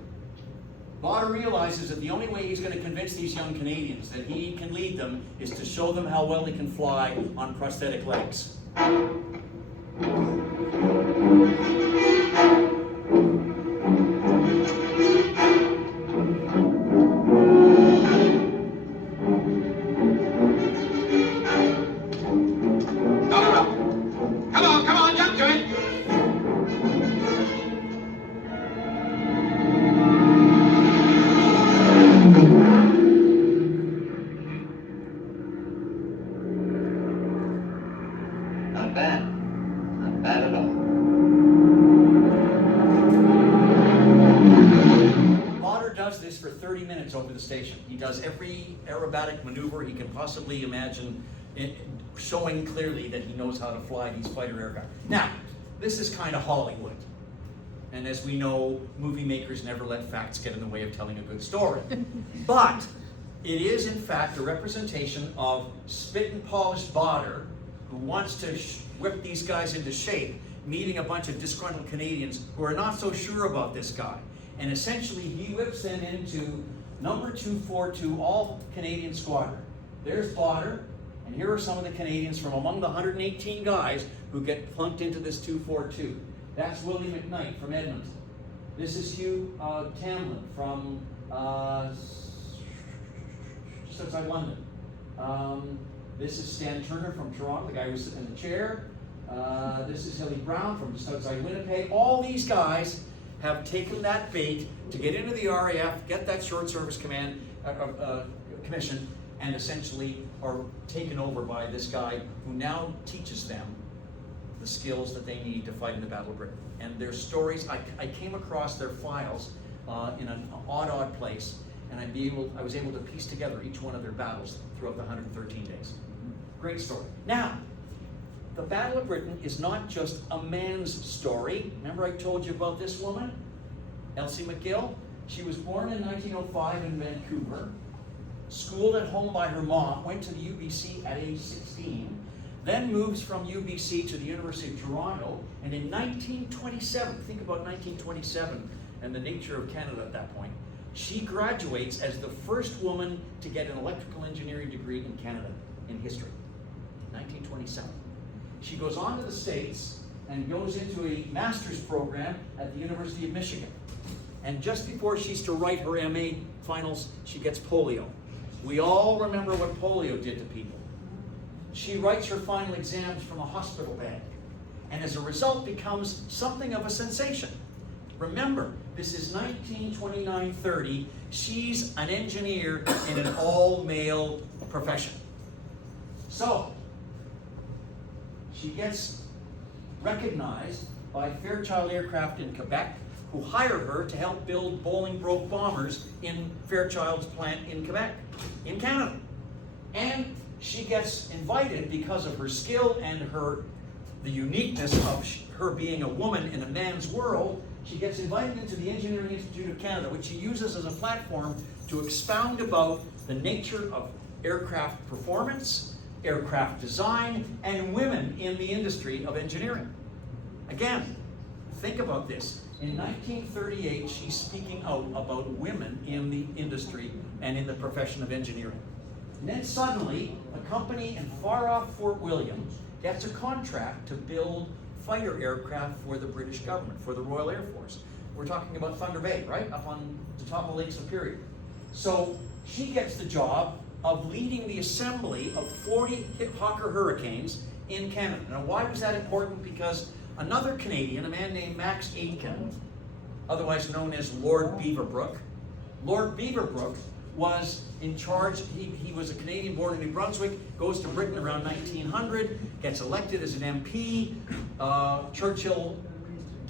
Botter realizes that the only way he's going to convince these young Canadians that he can lead them is to show them how well he can fly on prosthetic legs. Come on, jump to it! Not bad. Not bad at all. Botter does this for 30 minutes over the station. He does every aerobatic maneuver he can possibly imagine, showing clearly that he knows how to fly these fighter aircraft. Now, this is kind of Hollywood. And as we know, movie makers never let facts get in the way of telling a good story. But it is, in fact, a representation of spit and polished Botter, who wants to whip these guys into shape, meeting a bunch of disgruntled Canadians who are not so sure about this guy. And essentially, he whips them into number 242, all Canadian squadron. There's Botter, and here are some of the Canadians from among the 118 guys who get plunked into this 242. That's Willie McKnight from Edmonton. This is Hugh Tamlin from just outside London. This is Stan Turner from Toronto, the guy who's sitting in the chair. This is Hilly Brown from just outside Winnipeg. All these guys have taken that bait to get into the RAF, get that short service command commission, and essentially are taken over by this guy who now teaches them the skills that they need to fight in the Battle of Britain. And their stories, I came across their files in an odd place, and I was able to piece together each one of their battles throughout the 113 days. Great story. Now, the Battle of Britain is not just a man's story. Remember I told you about this woman, Elsie McGill? She was born in 1905 in Vancouver, schooled at home by her mom, went to the UBC at age 16, then moves from UBC to the University of Toronto, and in 1927, think about 1927 and the nature of Canada at that point, she graduates as the first woman to get an electrical engineering degree in Canada in history, 1927. She goes on to the States and goes into a master's program at the University of Michigan. And just before she's to write her MA finals, she gets polio. We all remember what polio did to people. She writes her final exams from a hospital bed, and as a result becomes something of a sensation. Remember, this is 1929-30. She's an engineer in an all-male profession. So, she gets recognized by Fairchild Aircraft in Quebec, who hire her to help build Bolingbroke bombers in Fairchild's plant in Quebec, in Canada. And she gets invited because of her skill and the uniqueness of her being a woman in a man's world. She gets invited into the Engineering Institute of Canada, which she uses as a platform to expound about the nature of aircraft performance, aircraft design, and women in the industry of engineering. Again, think about this. In 1938, she's speaking out about women in the industry and in the profession of engineering. And then suddenly, a company in far-off Fort William gets a contract to build fighter aircraft for the British government, for the Royal Air Force. We're talking about Thunder Bay, right? Up on the top of Lake Superior. So she gets the job of leading the assembly of 40 Hawker Hurricanes in Canada. Now, why was that important? Because another Canadian, a man named Max Aitken, otherwise known as Lord Beaverbrook, Lord Beaverbrook was in charge. He was a Canadian born in New Brunswick, goes to Britain around 1900, gets elected as an MP. Churchill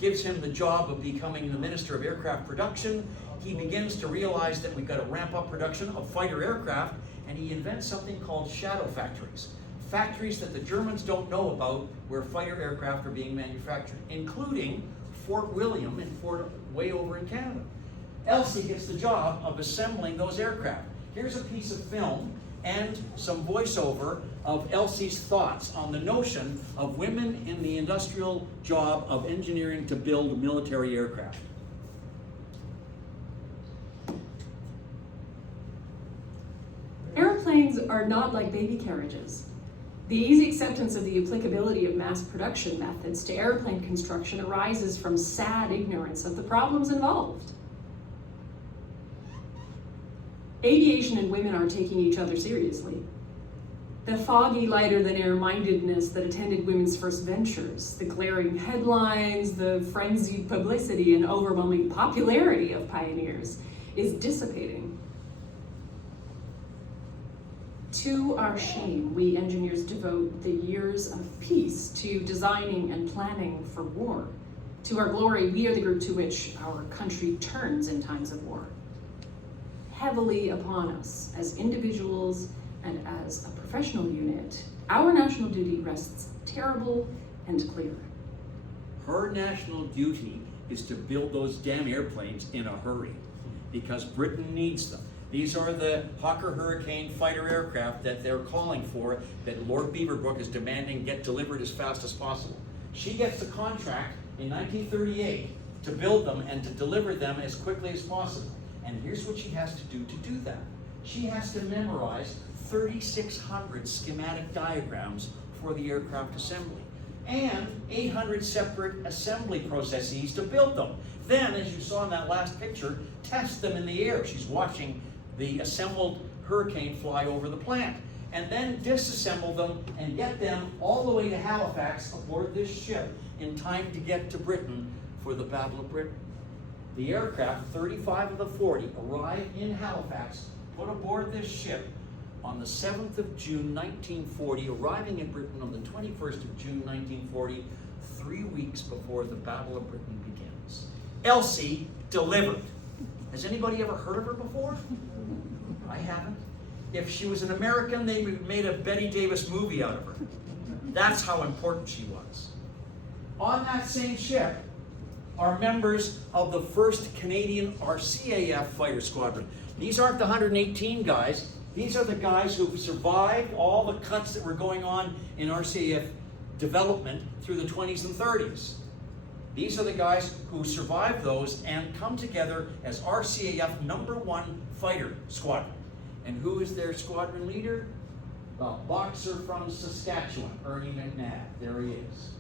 gives him the job of becoming the Minister of Aircraft Production. He begins to realize that we've got to ramp up production of fighter aircraft, and he invents something called shadow factories. Factories that the Germans don't know about where fighter aircraft are being manufactured, including Fort William and Fort way over in Canada. Elsie gets the job of assembling those aircraft. Here's a piece of film and some voiceover of Elsie's thoughts on the notion of women in the industrial job of engineering to build military aircraft. Airplanes are not like baby carriages. The easy acceptance of the applicability of mass production methods to airplane construction arises from sad ignorance of the problems involved. Aviation and women are taking each other seriously. The foggy, lighter-than-air mindedness that attended women's first ventures, the glaring headlines, the frenzied publicity, and overwhelming popularity of pioneers is dissipating. To our shame, we engineers devote the years of peace to designing and planning for war. To our glory, we are the group to which our country turns in times of war. Heavily upon us as individuals and as a professional unit, our national duty rests terrible and clear. Her national duty is to build those damn airplanes in a hurry because Britain needs them. These are the Hawker Hurricane fighter aircraft that they're calling for, that Lord Beaverbrook is demanding get delivered as fast as possible. She gets the contract in 1938 to build them and to deliver them as quickly as possible. And here's what she has to do that. She has to memorize 3,600 schematic diagrams for the aircraft assembly and 800 separate assembly processes to build them. Then, as you saw in that last picture, test them in the air. She's watching the assembled Hurricane fly over the plant, and then disassemble them and get them all the way to Halifax aboard this ship in time to get to Britain for the Battle of Britain. The aircraft, 35 of the 40, arrived in Halifax, put aboard this ship on the 7th of June, 1940, arriving in Britain on the 21st of June, 1940, 3 weeks before the Battle of Britain begins. Elsie delivered. Has anybody ever heard of her before? I haven't. If she was an American, they made a Bette Davis movie out of her. That's how important she was. On that same ship are members of the 1st Canadian RCAF Fighter Squadron. These aren't the 118 guys. These are the guys who survived all the cuts that were going on in RCAF development through the 20s and 30s. These are the guys who survived those and come together as RCAF #1 fighter squadron. And who is their squadron leader? The boxer from Saskatchewan, Ernie McNabb. There he is,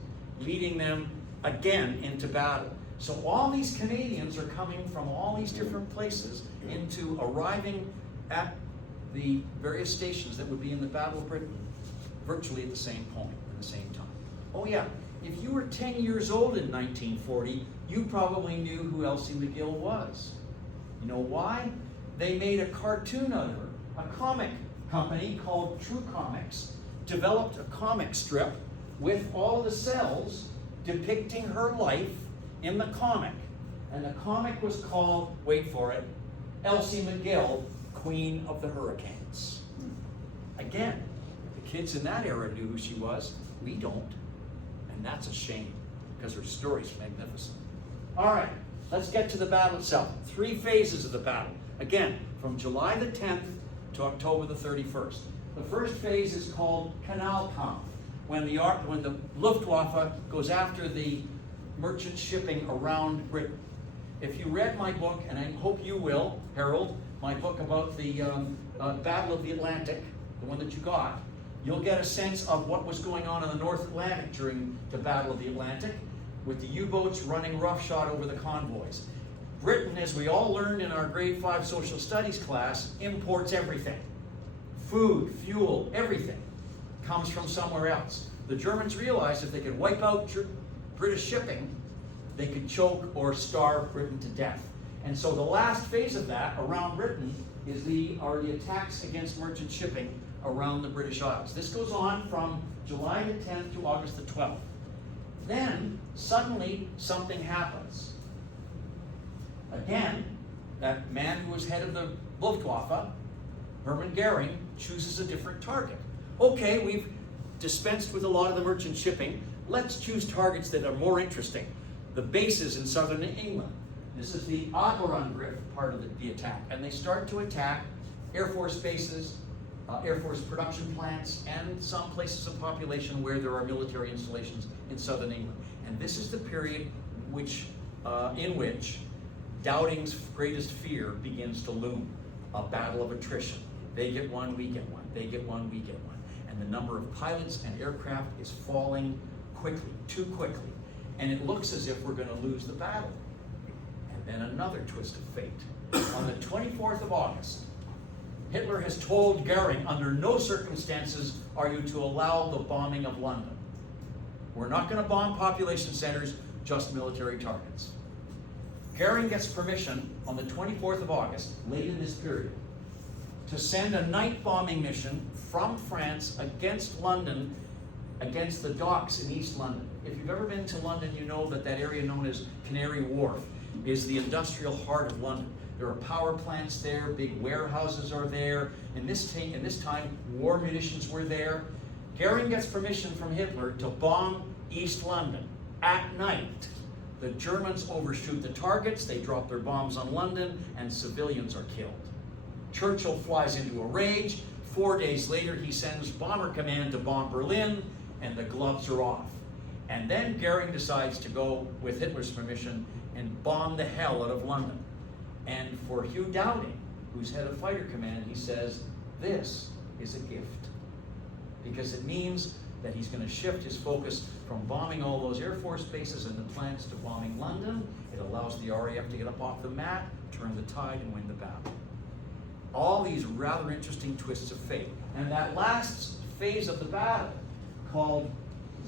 leading them again into battle. So all these Canadians are coming from all these different places into arriving at the various stations that would be in the Battle of Britain virtually at the same point, at the same time. Oh yeah, if you were 10 years old in 1940, you probably knew who Elsie McGill was. You know why? They made a cartoon of her. A comic company called True Comics developed a comic strip with all of the cells depicting her life in the comic. And the comic was called, wait for it, Elsie McGill, Queen of the Hurricanes. Again, the kids in that era knew who she was. We don't. And that's a shame, because her story's magnificent. All right, let's get to the battle itself. 3 phases of the battle. Again, from July the 10th to October the 31st. The first phase is called Kanalkampf, when the Luftwaffe goes after the merchant shipping around Britain. If you read my book, and I hope you will, Harold, my book about the Battle of the Atlantic, the one that you got, you'll get a sense of what was going on in the North Atlantic during the Battle of the Atlantic, with the U-boats running roughshod over the convoys. Britain, as we all learned in our grade 5 social studies class, imports everything. Food, fuel, everything comes from somewhere else. The Germans realized if they could wipe out British shipping, they could choke or starve Britain to death. And so the last phase of that around Britain are the attacks against merchant shipping around the British Isles. This goes on from July the 10th to August the 12th. Then, suddenly, something happens. Again, that man who was head of the Luftwaffe, Hermann Goering, chooses a different target. Okay, we've dispensed with a lot of the merchant shipping. Let's choose targets that are more interesting. The bases in southern England. This is the Aberangriff part of the attack. And they start to attack Air Force bases, Air Force production plants, and some places of population where there are military installations in southern England. And this is the period in which Dowding's greatest fear begins to loom. A battle of attrition. They get one, we get one. They get one, we get one. And the number of pilots and aircraft is falling quickly, too quickly. And it looks as if we're going to lose the battle. And then another twist of fate. On the 24th of August, Hitler has told Goering, under no circumstances are you to allow the bombing of London. We're not going to bomb population centers, just military targets. Goering gets permission on the 24th of August, late in this period, to send a night bombing mission from France against London, against the docks in East London. If you've ever been to London, you know that that area known as Canary Wharf is the industrial heart of London. There are power plants there, big warehouses are there. In this time, war munitions were there. Goering gets permission from Hitler to bomb East London at night. The Germans overshoot the targets, they drop their bombs on London, and civilians are killed. Churchill flies into a rage. 4 days later, he sends Bomber Command to bomb Berlin, and the gloves are off. And then Goering decides to go, with Hitler's permission, and bomb the hell out of London. And for Hugh Dowding, who's head of Fighter Command, he says, this is a gift. Because it means that he's going to shift his focus from bombing all those Air Force bases and the plants to bombing London. It allows the RAF to get up off the mat, turn the tide, and win the battle. All these rather interesting twists of fate. And that last phase of the battle, called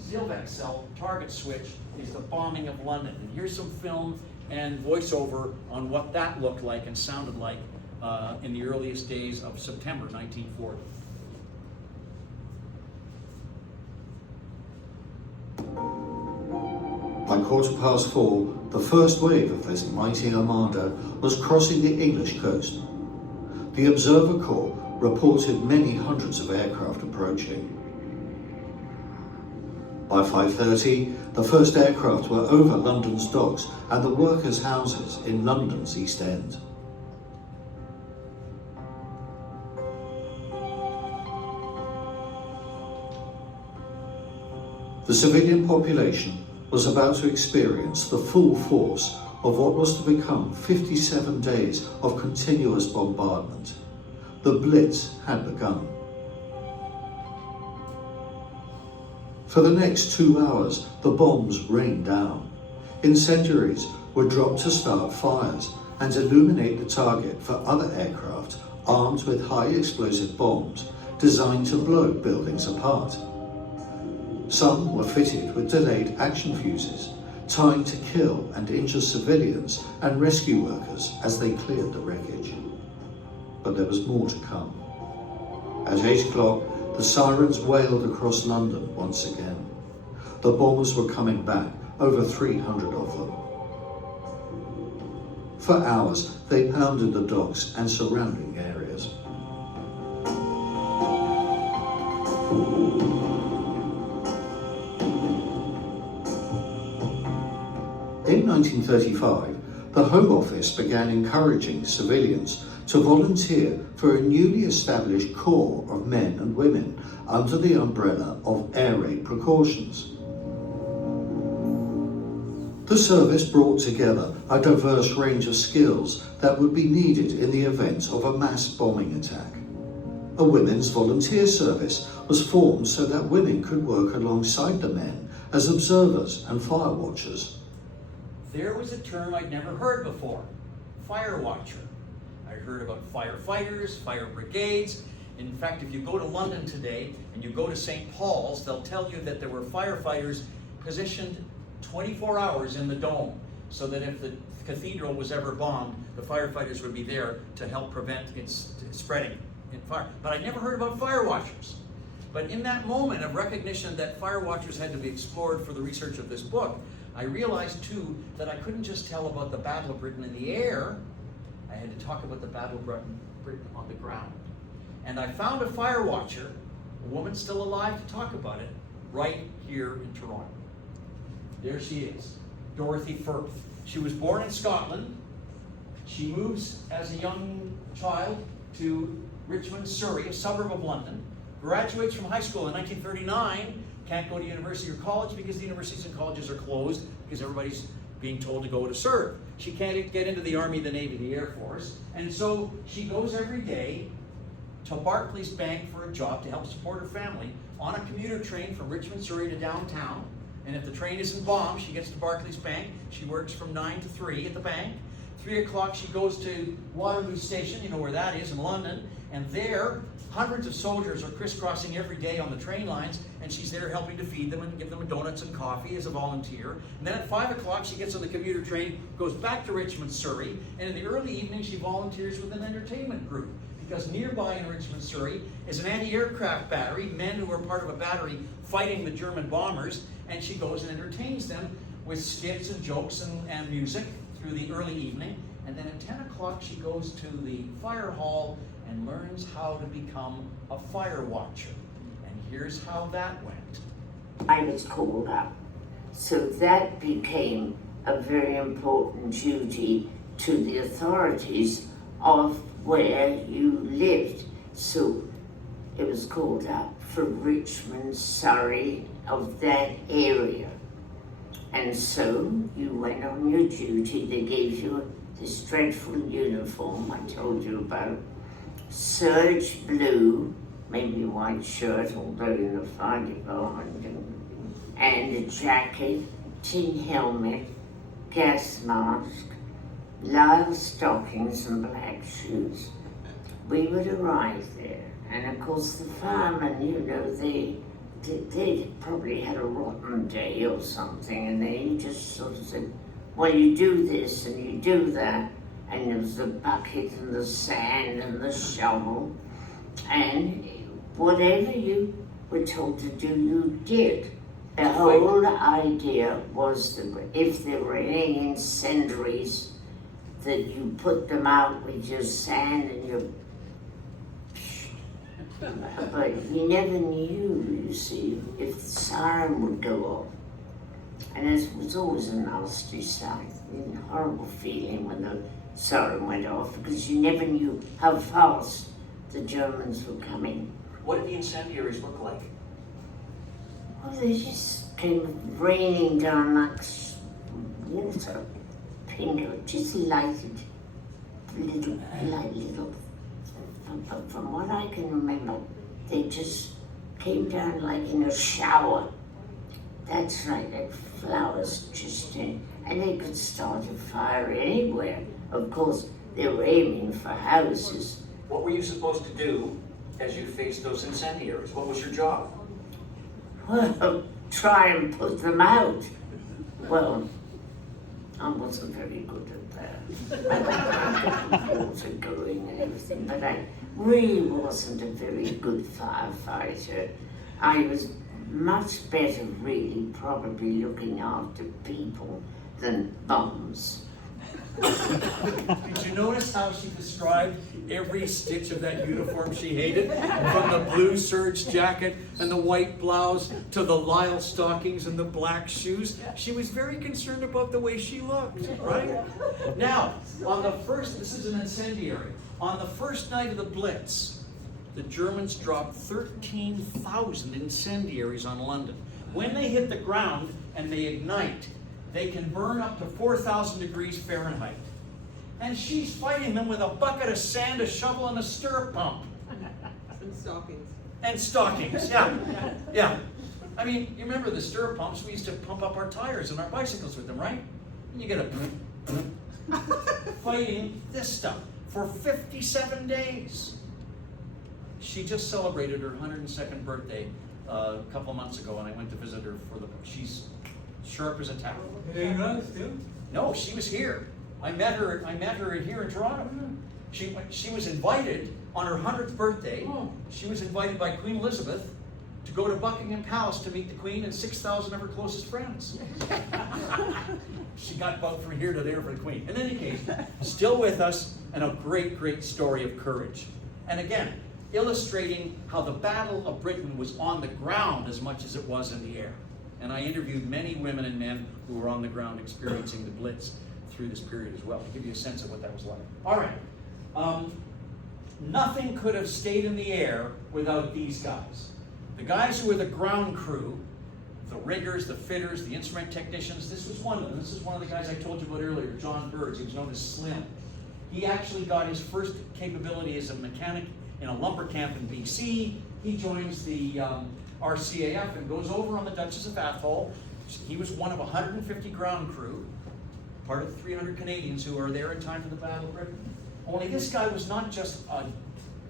Zielwechsel target switch, is the bombing of London. And here's some film and voiceover on what that looked like and sounded like in the earliest days of September 1940. By 4:15, the first wave of this mighty armada was crossing the English coast. The Observer Corps reported many hundreds of aircraft approaching. By 5:30, the first aircraft were over London's docks and the workers' houses in London's East End. The civilian population was about to experience the full force of what was to become 57 days of continuous bombardment. The Blitz had begun. For the next 2 hours, the bombs rained down. Incendiaries were dropped to start fires and illuminate the target for other aircraft armed with high explosive bombs designed to blow buildings apart. Some were fitted with delayed action fuses, timed to kill and injure civilians and rescue workers as they cleared the wreckage. But there was more to come. At 8 o'clock, the sirens wailed across London once again. The bombers were coming back, over 300 of them. For hours, they pounded the docks and surrounding areas. In 1935, the Home Office began encouraging civilians to volunteer for a newly established corps of men and women under the umbrella of air raid precautions. The service brought together a diverse range of skills that would be needed in the event of a mass bombing attack. A women's volunteer service was formed so that women could work alongside the men as observers and fire watchers. There was a term I'd never heard before, fire watcher. I heard about firefighters, fire brigades. In fact, if you go to London today and you go to St. Paul's, they'll tell you that there were firefighters positioned 24 hours in the dome. so that if the cathedral was ever bombed, the firefighters would be there to help prevent its spreading in fire. But I never heard about fire watchers. But in that moment of recognition that fire watchers had to be explored for the research of this book, I realized too that I couldn't just tell about the Battle of Britain in the air. I had to talk about the Battle of Britain on the ground. And I found a fire watcher, a woman still alive to talk about it, right here in Toronto. There she is, Dorothy Firth. She was born in Scotland. She moves as a young child to Richmond, Surrey, a suburb of London. Graduates from high school in 1939, can't go to university or college because the universities and colleges are closed because everybody's being told to go to serve. She can't get into the Army, the Navy, the Air Force, and so she goes every day to Barclays Bank for a job to help support her family on a commuter train from Richmond, Surrey to downtown. And if the train isn't bombed, she gets to Barclays Bank. She works from 9 to 3 at the bank. 3 o'clock she goes to Waterloo Station, you know where that is in London, and there hundreds of soldiers are crisscrossing every day on the train lines, and she's there helping to feed them and give them donuts and coffee as a volunteer. And then at 5 o'clock she gets on the commuter train, goes back to Richmond, Surrey, and in the early evening she volunteers with an entertainment group. Because nearby in Richmond, Surrey is an anti-aircraft battery, men who are part of a battery fighting the German bombers, and she goes and entertains them with skits and jokes and music through the early evening. And then at 10 o'clock she goes to the fire hall and learns how to become a fire watcher. And here's how that went. I was called up. So that became a very important duty to the authorities of where you lived. So it was called up for Richmond, Surrey, of that area. And so you went on your duty. They gave you this dreadful uniform I told you about, serge blue, maybe a white shirt, although in the fire department, and a jacket, tin helmet, gas mask, lisle stockings and black shoes. We would arrive there, and of course the firemen, you know, they probably had a rotten day or something, and they just sort of said, well, you do this and you do that, and there was the bucket and the sand and the shovel, and whatever you were told to do, you did. The whole idea was that if there were any incendiaries, that you put them out with your sand and your... But you never knew, you see, if the siren would go off. And it was always a nasty sight, a horrible feeling when the siren went off, because you never knew how fast the Germans were coming. What did the incendiaries look like? Well, they just came raining down like water, pink, just lighted, little. But from what I can remember, they just came down like in a shower. That's right, like flowers just in, and they could start a fire anywhere. Of course, they were aiming for houses. What were you supposed to do as you faced those incendiaries? What was your job? Well, try and put them out. Well, I wasn't very good at that. I got water going and everything, but I really wasn't a very good firefighter. I was much better, really, probably looking after people than bombs. Did you notice how she described every stitch of that uniform she hated? From the blue serge jacket and the white blouse to the lisle stockings and the black shoes. She was very concerned about the way she looked, right? Now, on the first, this is an incendiary. On the first night of the Blitz, the Germans dropped 13,000 incendiaries on London. When they hit the ground and they ignite, they can burn up to 4,000 degrees Fahrenheit. And she's fighting them with a bucket of sand, a shovel, and a stirrup pump. And stockings. And stockings, yeah. Yeah. I mean, you remember the stirrup pumps? We used to pump up our tires and our bicycles with them, right? And you get a fighting this stuff for 57 days. She just celebrated her 102nd birthday a couple of months ago, and I went to visit her for the... She's sharp as a tack. Very nice, too. No, she was here. I met her here in Toronto. She was invited on her 100th birthday. She was invited by Queen Elizabeth to go to Buckingham Palace to meet the Queen and 6,000 of her closest friends. She got about from here to there for the Queen. In any case, still with us, and a great, great story of courage. And again, illustrating how the Battle of Britain was on the ground as much as it was in the air. And I interviewed many women and men who were on the ground experiencing the Blitz through this period as well, to give you a sense of what that was like. All right. Nothing could have stayed in the air without these guys. The guys who were the ground crew, the riggers, the fitters, the instrument technicians. This was one of them. This is one of the guys I told you about earlier, John Birds. He was known as Slim. He actually got his first capability as a mechanic in a lumber camp in BC. He joins the RCAF and goes over on the Duchess of Athol. He was one of 150 ground crew, part of the 300 Canadians who are there in time for the Battle of Britain. Only this guy was not just a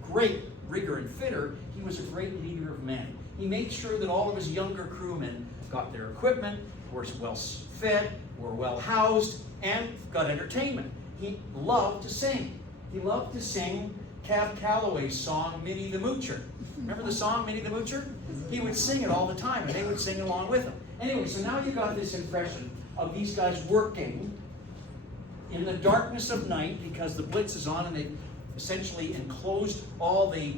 great rigger and fitter, he was a great leader of men. He made sure that all of his younger crewmen got their equipment, were well fed, were well housed, and got entertainment. He loved to sing. He loved to sing Cab Calloway's song, Minnie the Moocher. Remember the song, Minnie the Moocher? He would sing it all the time, and they would sing along with him. Anyway, so now you got this impression of these guys working in the darkness of night because the Blitz is on and they essentially enclosed all the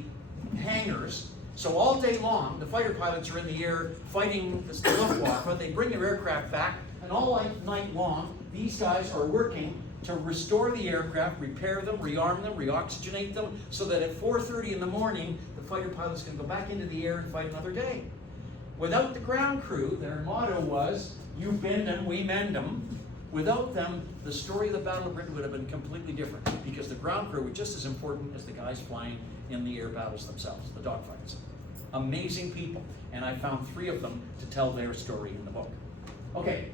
hangars. So all day long, the fighter pilots are in the air fighting the Luftwaffe. They bring their aircraft back, and all night long, these guys are working to restore the aircraft, repair them, rearm them, reoxygenate them, so that at 4:30 in the morning, the fighter pilots can go back into the air and fight another day. Without the ground crew, their motto was, you bend them, we mend them. Without them, the story of the Battle of Britain would have been completely different, because the ground crew were just as important as the guys flying in the air battles themselves, the dogfights. Amazing people, and I found 3 of them to tell their story in the book. Okay,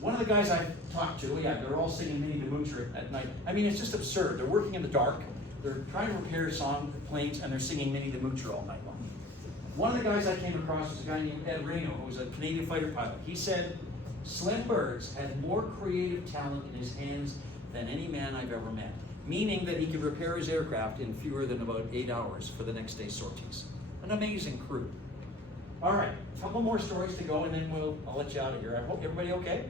one of the guys I talked to, they're all singing Minnie the Moocher at night. I mean, it's just absurd. They're working in the dark, they're trying to repair planes, and they're singing Minnie the Moocher all night long. One of the guys I came across was a guy named Ed Reno, who was a Canadian fighter pilot. He said, Slim Birds had more creative talent in his hands than any man I've ever met, meaning that he could repair his aircraft in fewer than about 8 hours for the next day's sorties. An amazing crew. All right, a couple more stories to go, and then I'll let you out of here. I hope everybody okay?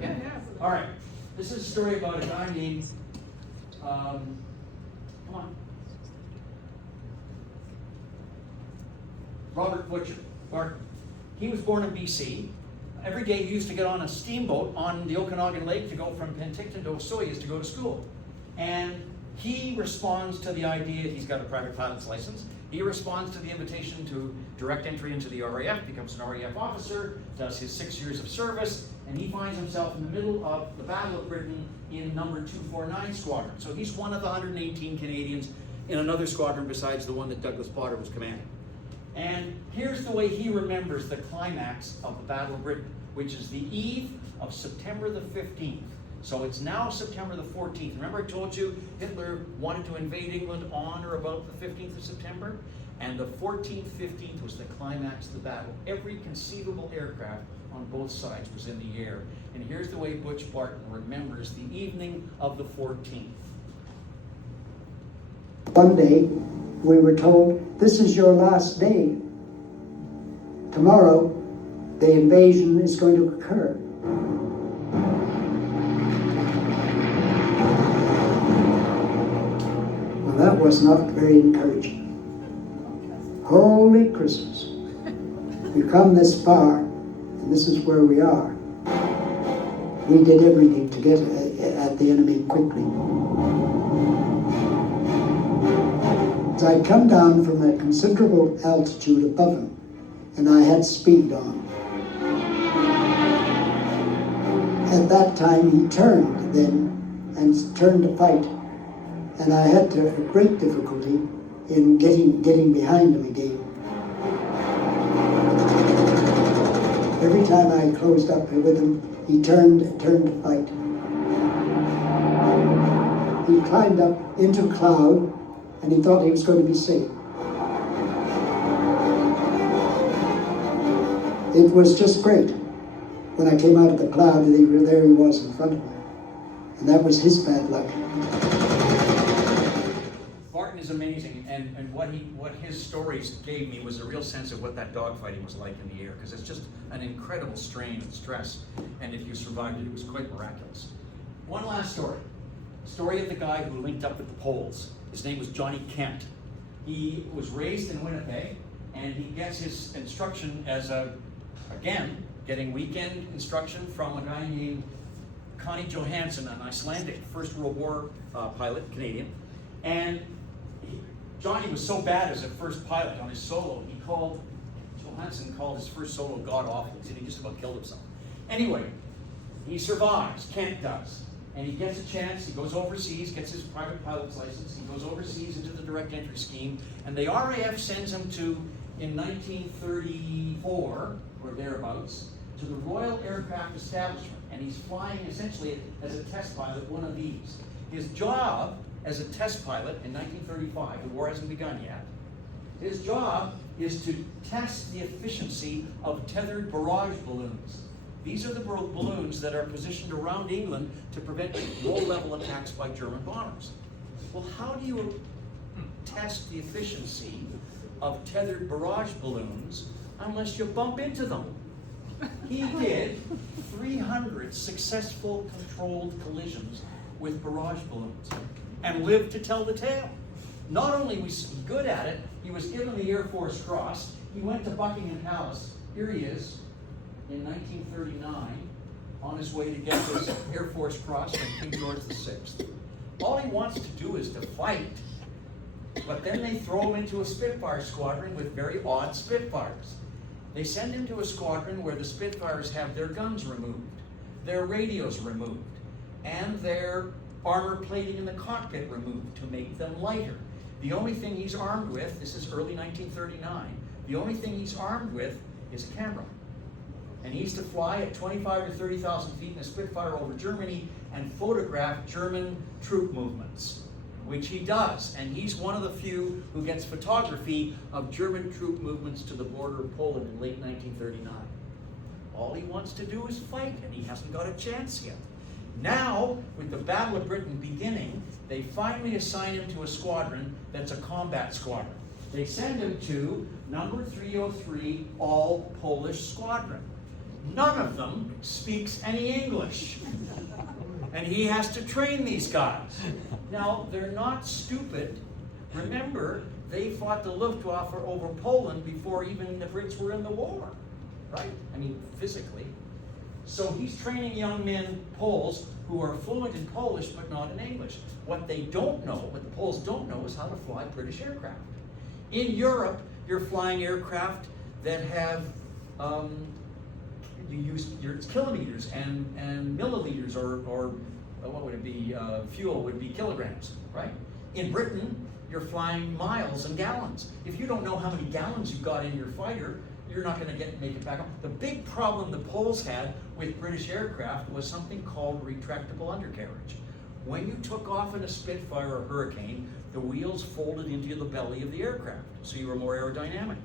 Yeah. All right, this is a story about a guy named, come on, Robert Butcher. Barton. He was born in BC. Every day he used to get on a steamboat on the Okanagan Lake to go from Penticton to Osoyoos to go to school. And he responds to the idea, he's got a private pilot's license, he responds to the invitation to direct entry into the RAF, becomes an RAF officer, does his 6 years of service, and he finds himself in the middle of the Battle of Britain in number 249 Squadron. So he's one of the 118 Canadians in another squadron besides the one that Douglas Potter was commanding. And here's the way he remembers the climax of the Battle of Britain, which is the eve of September the 15th. So it's now September the 14th. Remember I told you Hitler wanted to invade England on or about the 15th of September? And the 14th, 15th was the climax of the battle. Every conceivable aircraft on both sides was in the air. And here's the way Butch Barton remembers the evening of the 14th. One day, we were told, this is your last day. Tomorrow, the invasion is going to occur. Well, that was not very encouraging. Holy Christmas. We've come this far, and this is where we are. We did everything to get at the enemy quickly. I'd come down from a considerable altitude above him, and I had speed on. At that time, he turned then, and turned to fight, and I had great difficulty in getting behind him again. Every time I closed up with him, he turned to fight. He climbed up into a cloud, and he thought he was going to be safe. It was just great. when I came out of the cloud, there he was in front of me. And that was his bad luck. Martin is amazing, and what his stories gave me was a real sense of what that dogfighting was like in the air, because it's just an incredible strain and stress, and if you survived it, it was quite miraculous. One last story. Story of the guy who linked up with the Poles. His name was Johnny Kent. He was raised in Winnipeg, and he gets his instruction as getting weekend instruction from a guy named Connie Johansson, an Icelandic First World War pilot, Canadian. And Johnny was so bad as a first pilot on his solo, Johansson called his first solo god-awful. He said he just about killed himself. Anyway, he survives, Kent does. And he gets a chance, he goes overseas, gets his private pilot's license, he goes overseas into the direct entry scheme, and the RAF sends him in 1934, or thereabouts, to the Royal Aircraft Establishment, and he's flying essentially as a test pilot, one of these. His job as a test pilot in 1935, the war hasn't begun yet, his job is to test the efficiency of tethered barrage balloons. These are the balloons that are positioned around England to prevent low-level attacks by German bombers. Well, how do you test the efficiency of tethered barrage balloons unless you bump into them? He did 300 successful controlled collisions with barrage balloons and lived to tell the tale. Not only was he good at it, he was given the Air Force Cross. He went to Buckingham Palace. Here he is in 1939 on his way to get his Air Force Cross from King George VI. All he wants to do is to fight. But then they throw him into a Spitfire squadron with very odd Spitfires. They send him to a squadron where the Spitfires have their guns removed, their radios removed, and their armor plating in the cockpit removed to make them lighter. The only thing he's armed with, this is early 1939, the only thing he's armed with is a camera. And he's to fly at 25 to 30,000 feet in a Spitfire over Germany and photograph German troop movements, which he does. And he's one of the few who gets photography of German troop movements to the border of Poland in late 1939. All he wants to do is fight, and he hasn't got a chance yet. Now, with the Battle of Britain beginning, they finally assign him to a squadron that's a combat squadron. They send him to number 303, all Polish squadron. None of them speaks any English. And he has to train these guys. Now, they're not stupid. Remember, they fought the Luftwaffe over Poland before even the Brits were in the war, right? I mean, physically. So he's training young men, Poles, who are fluent in Polish but not in English. What they don't know, what the Poles don't know, is how to fly British aircraft. In Europe, you're flying aircraft that have you use your kilometers and milliliters, or what would it be? Fuel would be kilograms, right? In Britain, you're flying miles and gallons. If you don't know how many gallons you've got in your fighter, you're not going to make it back up. The big problem the Poles had with British aircraft was something called retractable undercarriage. When you took off in a Spitfire or Hurricane, the wheels folded into the belly of the aircraft, so you were more aerodynamic.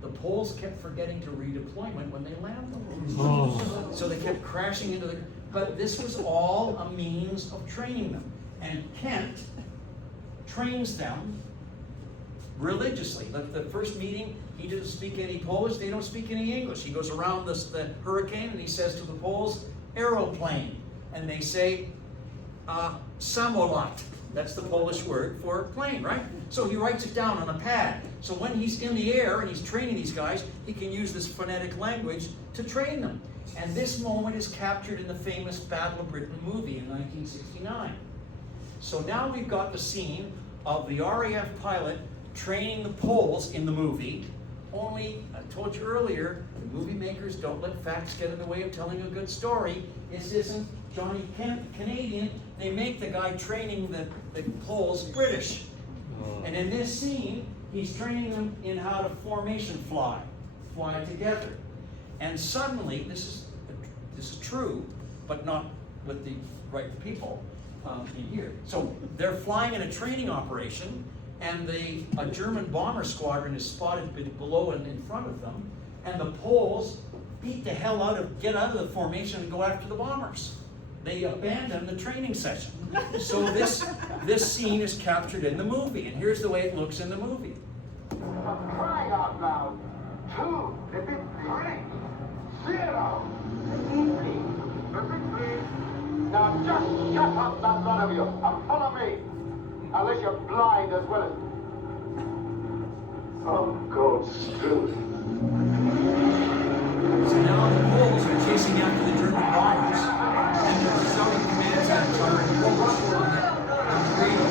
The Poles kept forgetting to redeployment when they landed. Oh. So they kept crashing into the... But this was all a means of training them. And Kent trains them religiously. The first meeting, he doesn't speak any Polish, they don't speak any English. He goes around the hurricane and he says to the Poles, aeroplane. And they say, samolot. That's the Polish word for plane, right? So he writes it down on a pad. So when he's in the air and he's training these guys, he can use this phonetic language to train them. And this moment is captured in the famous Battle of Britain movie in 1969. So now we've got the scene of the RAF pilot training the Poles in the movie. Only, I told you earlier, the movie makers don't let facts get in the way of telling a good story. This isn't Johnny Kent, Canadian. They make the guy training the Poles British. And in this scene, he's training them in how to formation fly together. And suddenly, this is true, but not with the right people in here. So they're flying in a training operation, and a German bomber squadron is spotted below and in front of them, and the Poles beat the hell get out of the formation and go after the bombers. They abandoned the training session. So this scene is captured in the movie, and here's the way it looks in the movie. For crying out loud. 2, repeat, 3, 0. Repeat, please. Now just shut up, that one of you, and follow me. Unless you're blind as well as... Oh, God, still. So now the Poles are chasing after the German bombers, and they're shouting commands at each other in Polish on the radio.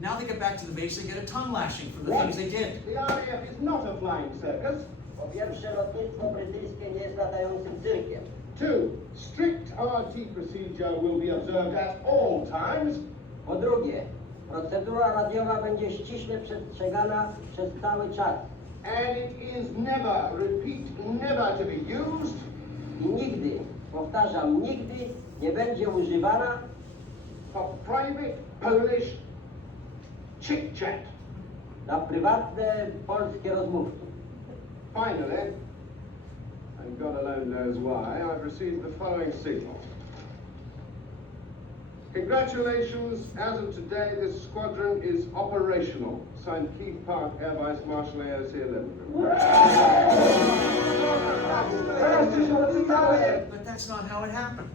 Now they get back to the base and get a tongue lashing for the things they did. The RAF is not a flying circus. Po pierwsze, lotnictwo brytyjskie nie jest latającym cyrkiem. 2, strict RT procedure will be observed at all times. Po drugie, procedura radiowa będzie ściśle przestrzegana przez cały czas. And it is never, repeat, never to be used I nigdy, powtarzam, nigdy nie będzie używana for private Polish chit-chat. na prywatne polskie rozmówki. Finally, and God alone knows why, I've received the following signal. Congratulations, as of today, this squadron is operational. Signed Keith Park, Air Vice Marshal AOC 11. But that's not how it happened.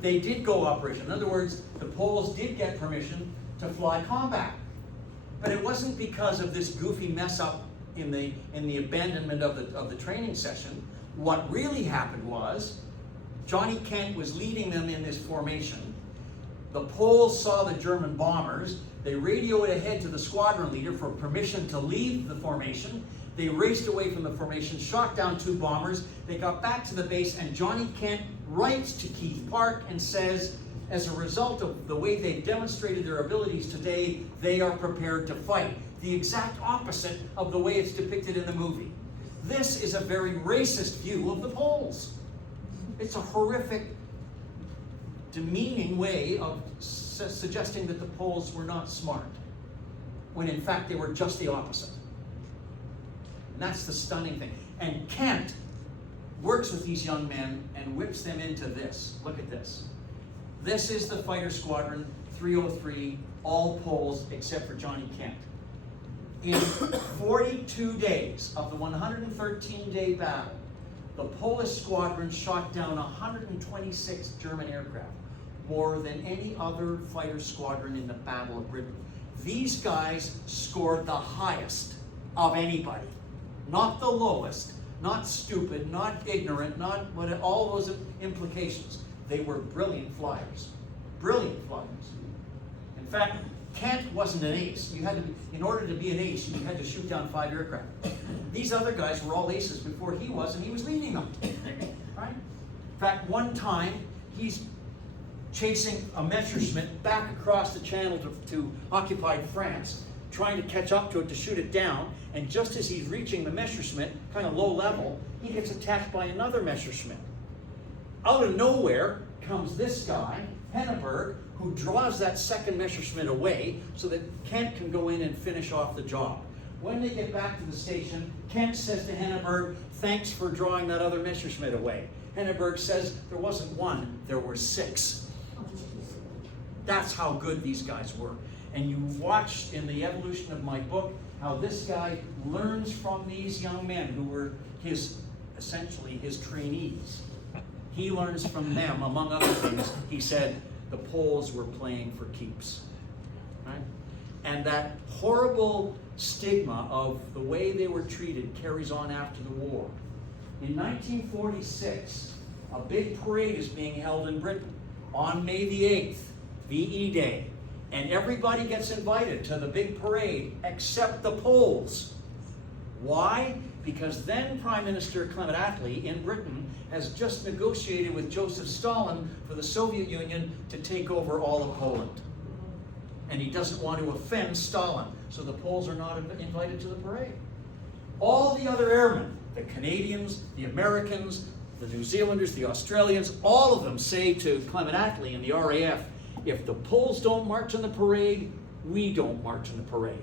They did go operation. In other words, the Poles did get permission to fly combat. But it wasn't because of this goofy mess up in the abandonment of the training session. What really happened was Johnny Kent was leading them in this formation. The Poles saw the German bombers. They radioed ahead to the squadron leader for permission to leave the formation. They raced away from the formation, shot down 2 bombers. They got back to the base, and Johnny Kent writes to Keith Park and says, as a result of the way they've demonstrated their abilities today, they are prepared to fight. The exact opposite of the way it's depicted in the movie. This is a very racist view of the Poles. It's a horrific, demeaning way of suggesting that the Poles were not smart, when in fact they were just the opposite. And that's the stunning thing. And Kent works with these young men and whips them into this. Look at this. This is the fighter squadron 303, all Poles except for Johnny Kent. In 42 days of the 113-day battle, the Polish squadron shot down 126 German aircraft, more than any other fighter squadron in the Battle of Britain. These guys scored the highest of anybody, not the lowest, not stupid, not ignorant, not what all those implications. They were brilliant flyers, brilliant flyers. In fact, Kent wasn't an ace. You had to, in order to be an ace, you had to shoot down 5 aircraft. These other guys were all aces before he was, and he was leading them. Right? In fact, one time he's chasing a Messerschmitt back across the channel to occupied France, trying to catch up to it to shoot it down, and just as he's reaching the Messerschmitt, kind of low level, he gets attacked by another Messerschmitt. Out of nowhere comes this guy, Henneberg, who draws that second Messerschmitt away so that Kent can go in and finish off the job. When they get back to the station, Kent says to Henneberg, "Thanks for drawing that other Messerschmitt away." Henneberg says, "There wasn't one, there were 6. That's how good these guys were. And you watch in the evolution of my book how this guy learns from these young men who were essentially his trainees. He learns from them, among other things. He said the Poles were playing for keeps. Right? And that horrible stigma of the way they were treated carries on after the war. In 1946, a big parade is being held in Britain on May the 8th, VE Day. And everybody gets invited to the big parade except the Poles. Why? Because then Prime Minister Clement Attlee in Britain has just negotiated with Joseph Stalin for the Soviet Union to take over all of Poland. and he doesn't want to offend Stalin, so the Poles are not invited to the parade. All the other airmen, the Canadians, the Americans, the New Zealanders, the Australians, all of them say to Clement Attlee and the RAF, if the Poles don't march in the parade, we don't march in the parade.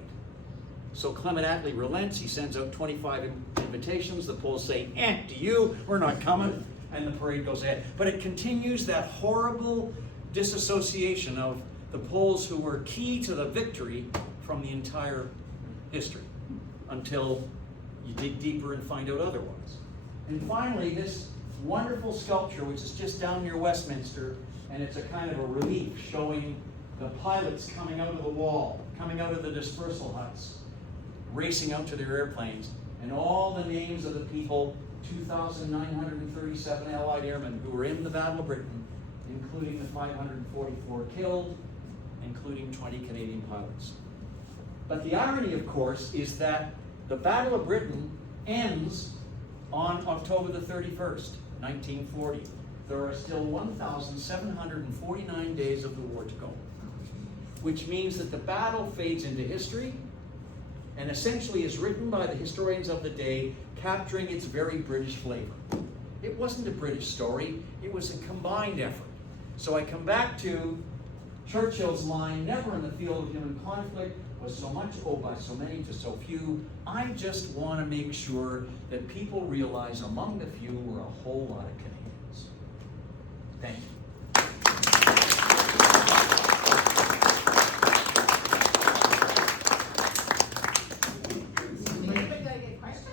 So Clement Attlee relents. He sends out 25 invitations. The Poles say, to you, we're not coming. And the parade goes ahead. But it continues that horrible disassociation of the Poles who were key to the victory from the entire history until you dig deeper and find out otherwise. And finally, this wonderful sculpture, which is just down near Westminster, and it's a kind of a relief showing the pilots coming out of the wall, coming out of the dispersal huts, racing out to their airplanes, and all the names of the people, 2,937 Allied airmen who were in the Battle of Britain, including the 544 killed, including 20 Canadian pilots. But the irony, of course, is that the Battle of Britain ends on October the 31st, 1940. There are still 1,749 days of the war to go, which means that the battle fades into history and essentially is written by the historians of the day, capturing its very British flavor. It wasn't a British story, it was a combined effort. So I come back to Churchill's line, never in the field of human conflict was so much owed by so many to so few. I just want to make sure that people realize among the few were a whole lot of Canadians. Thank you.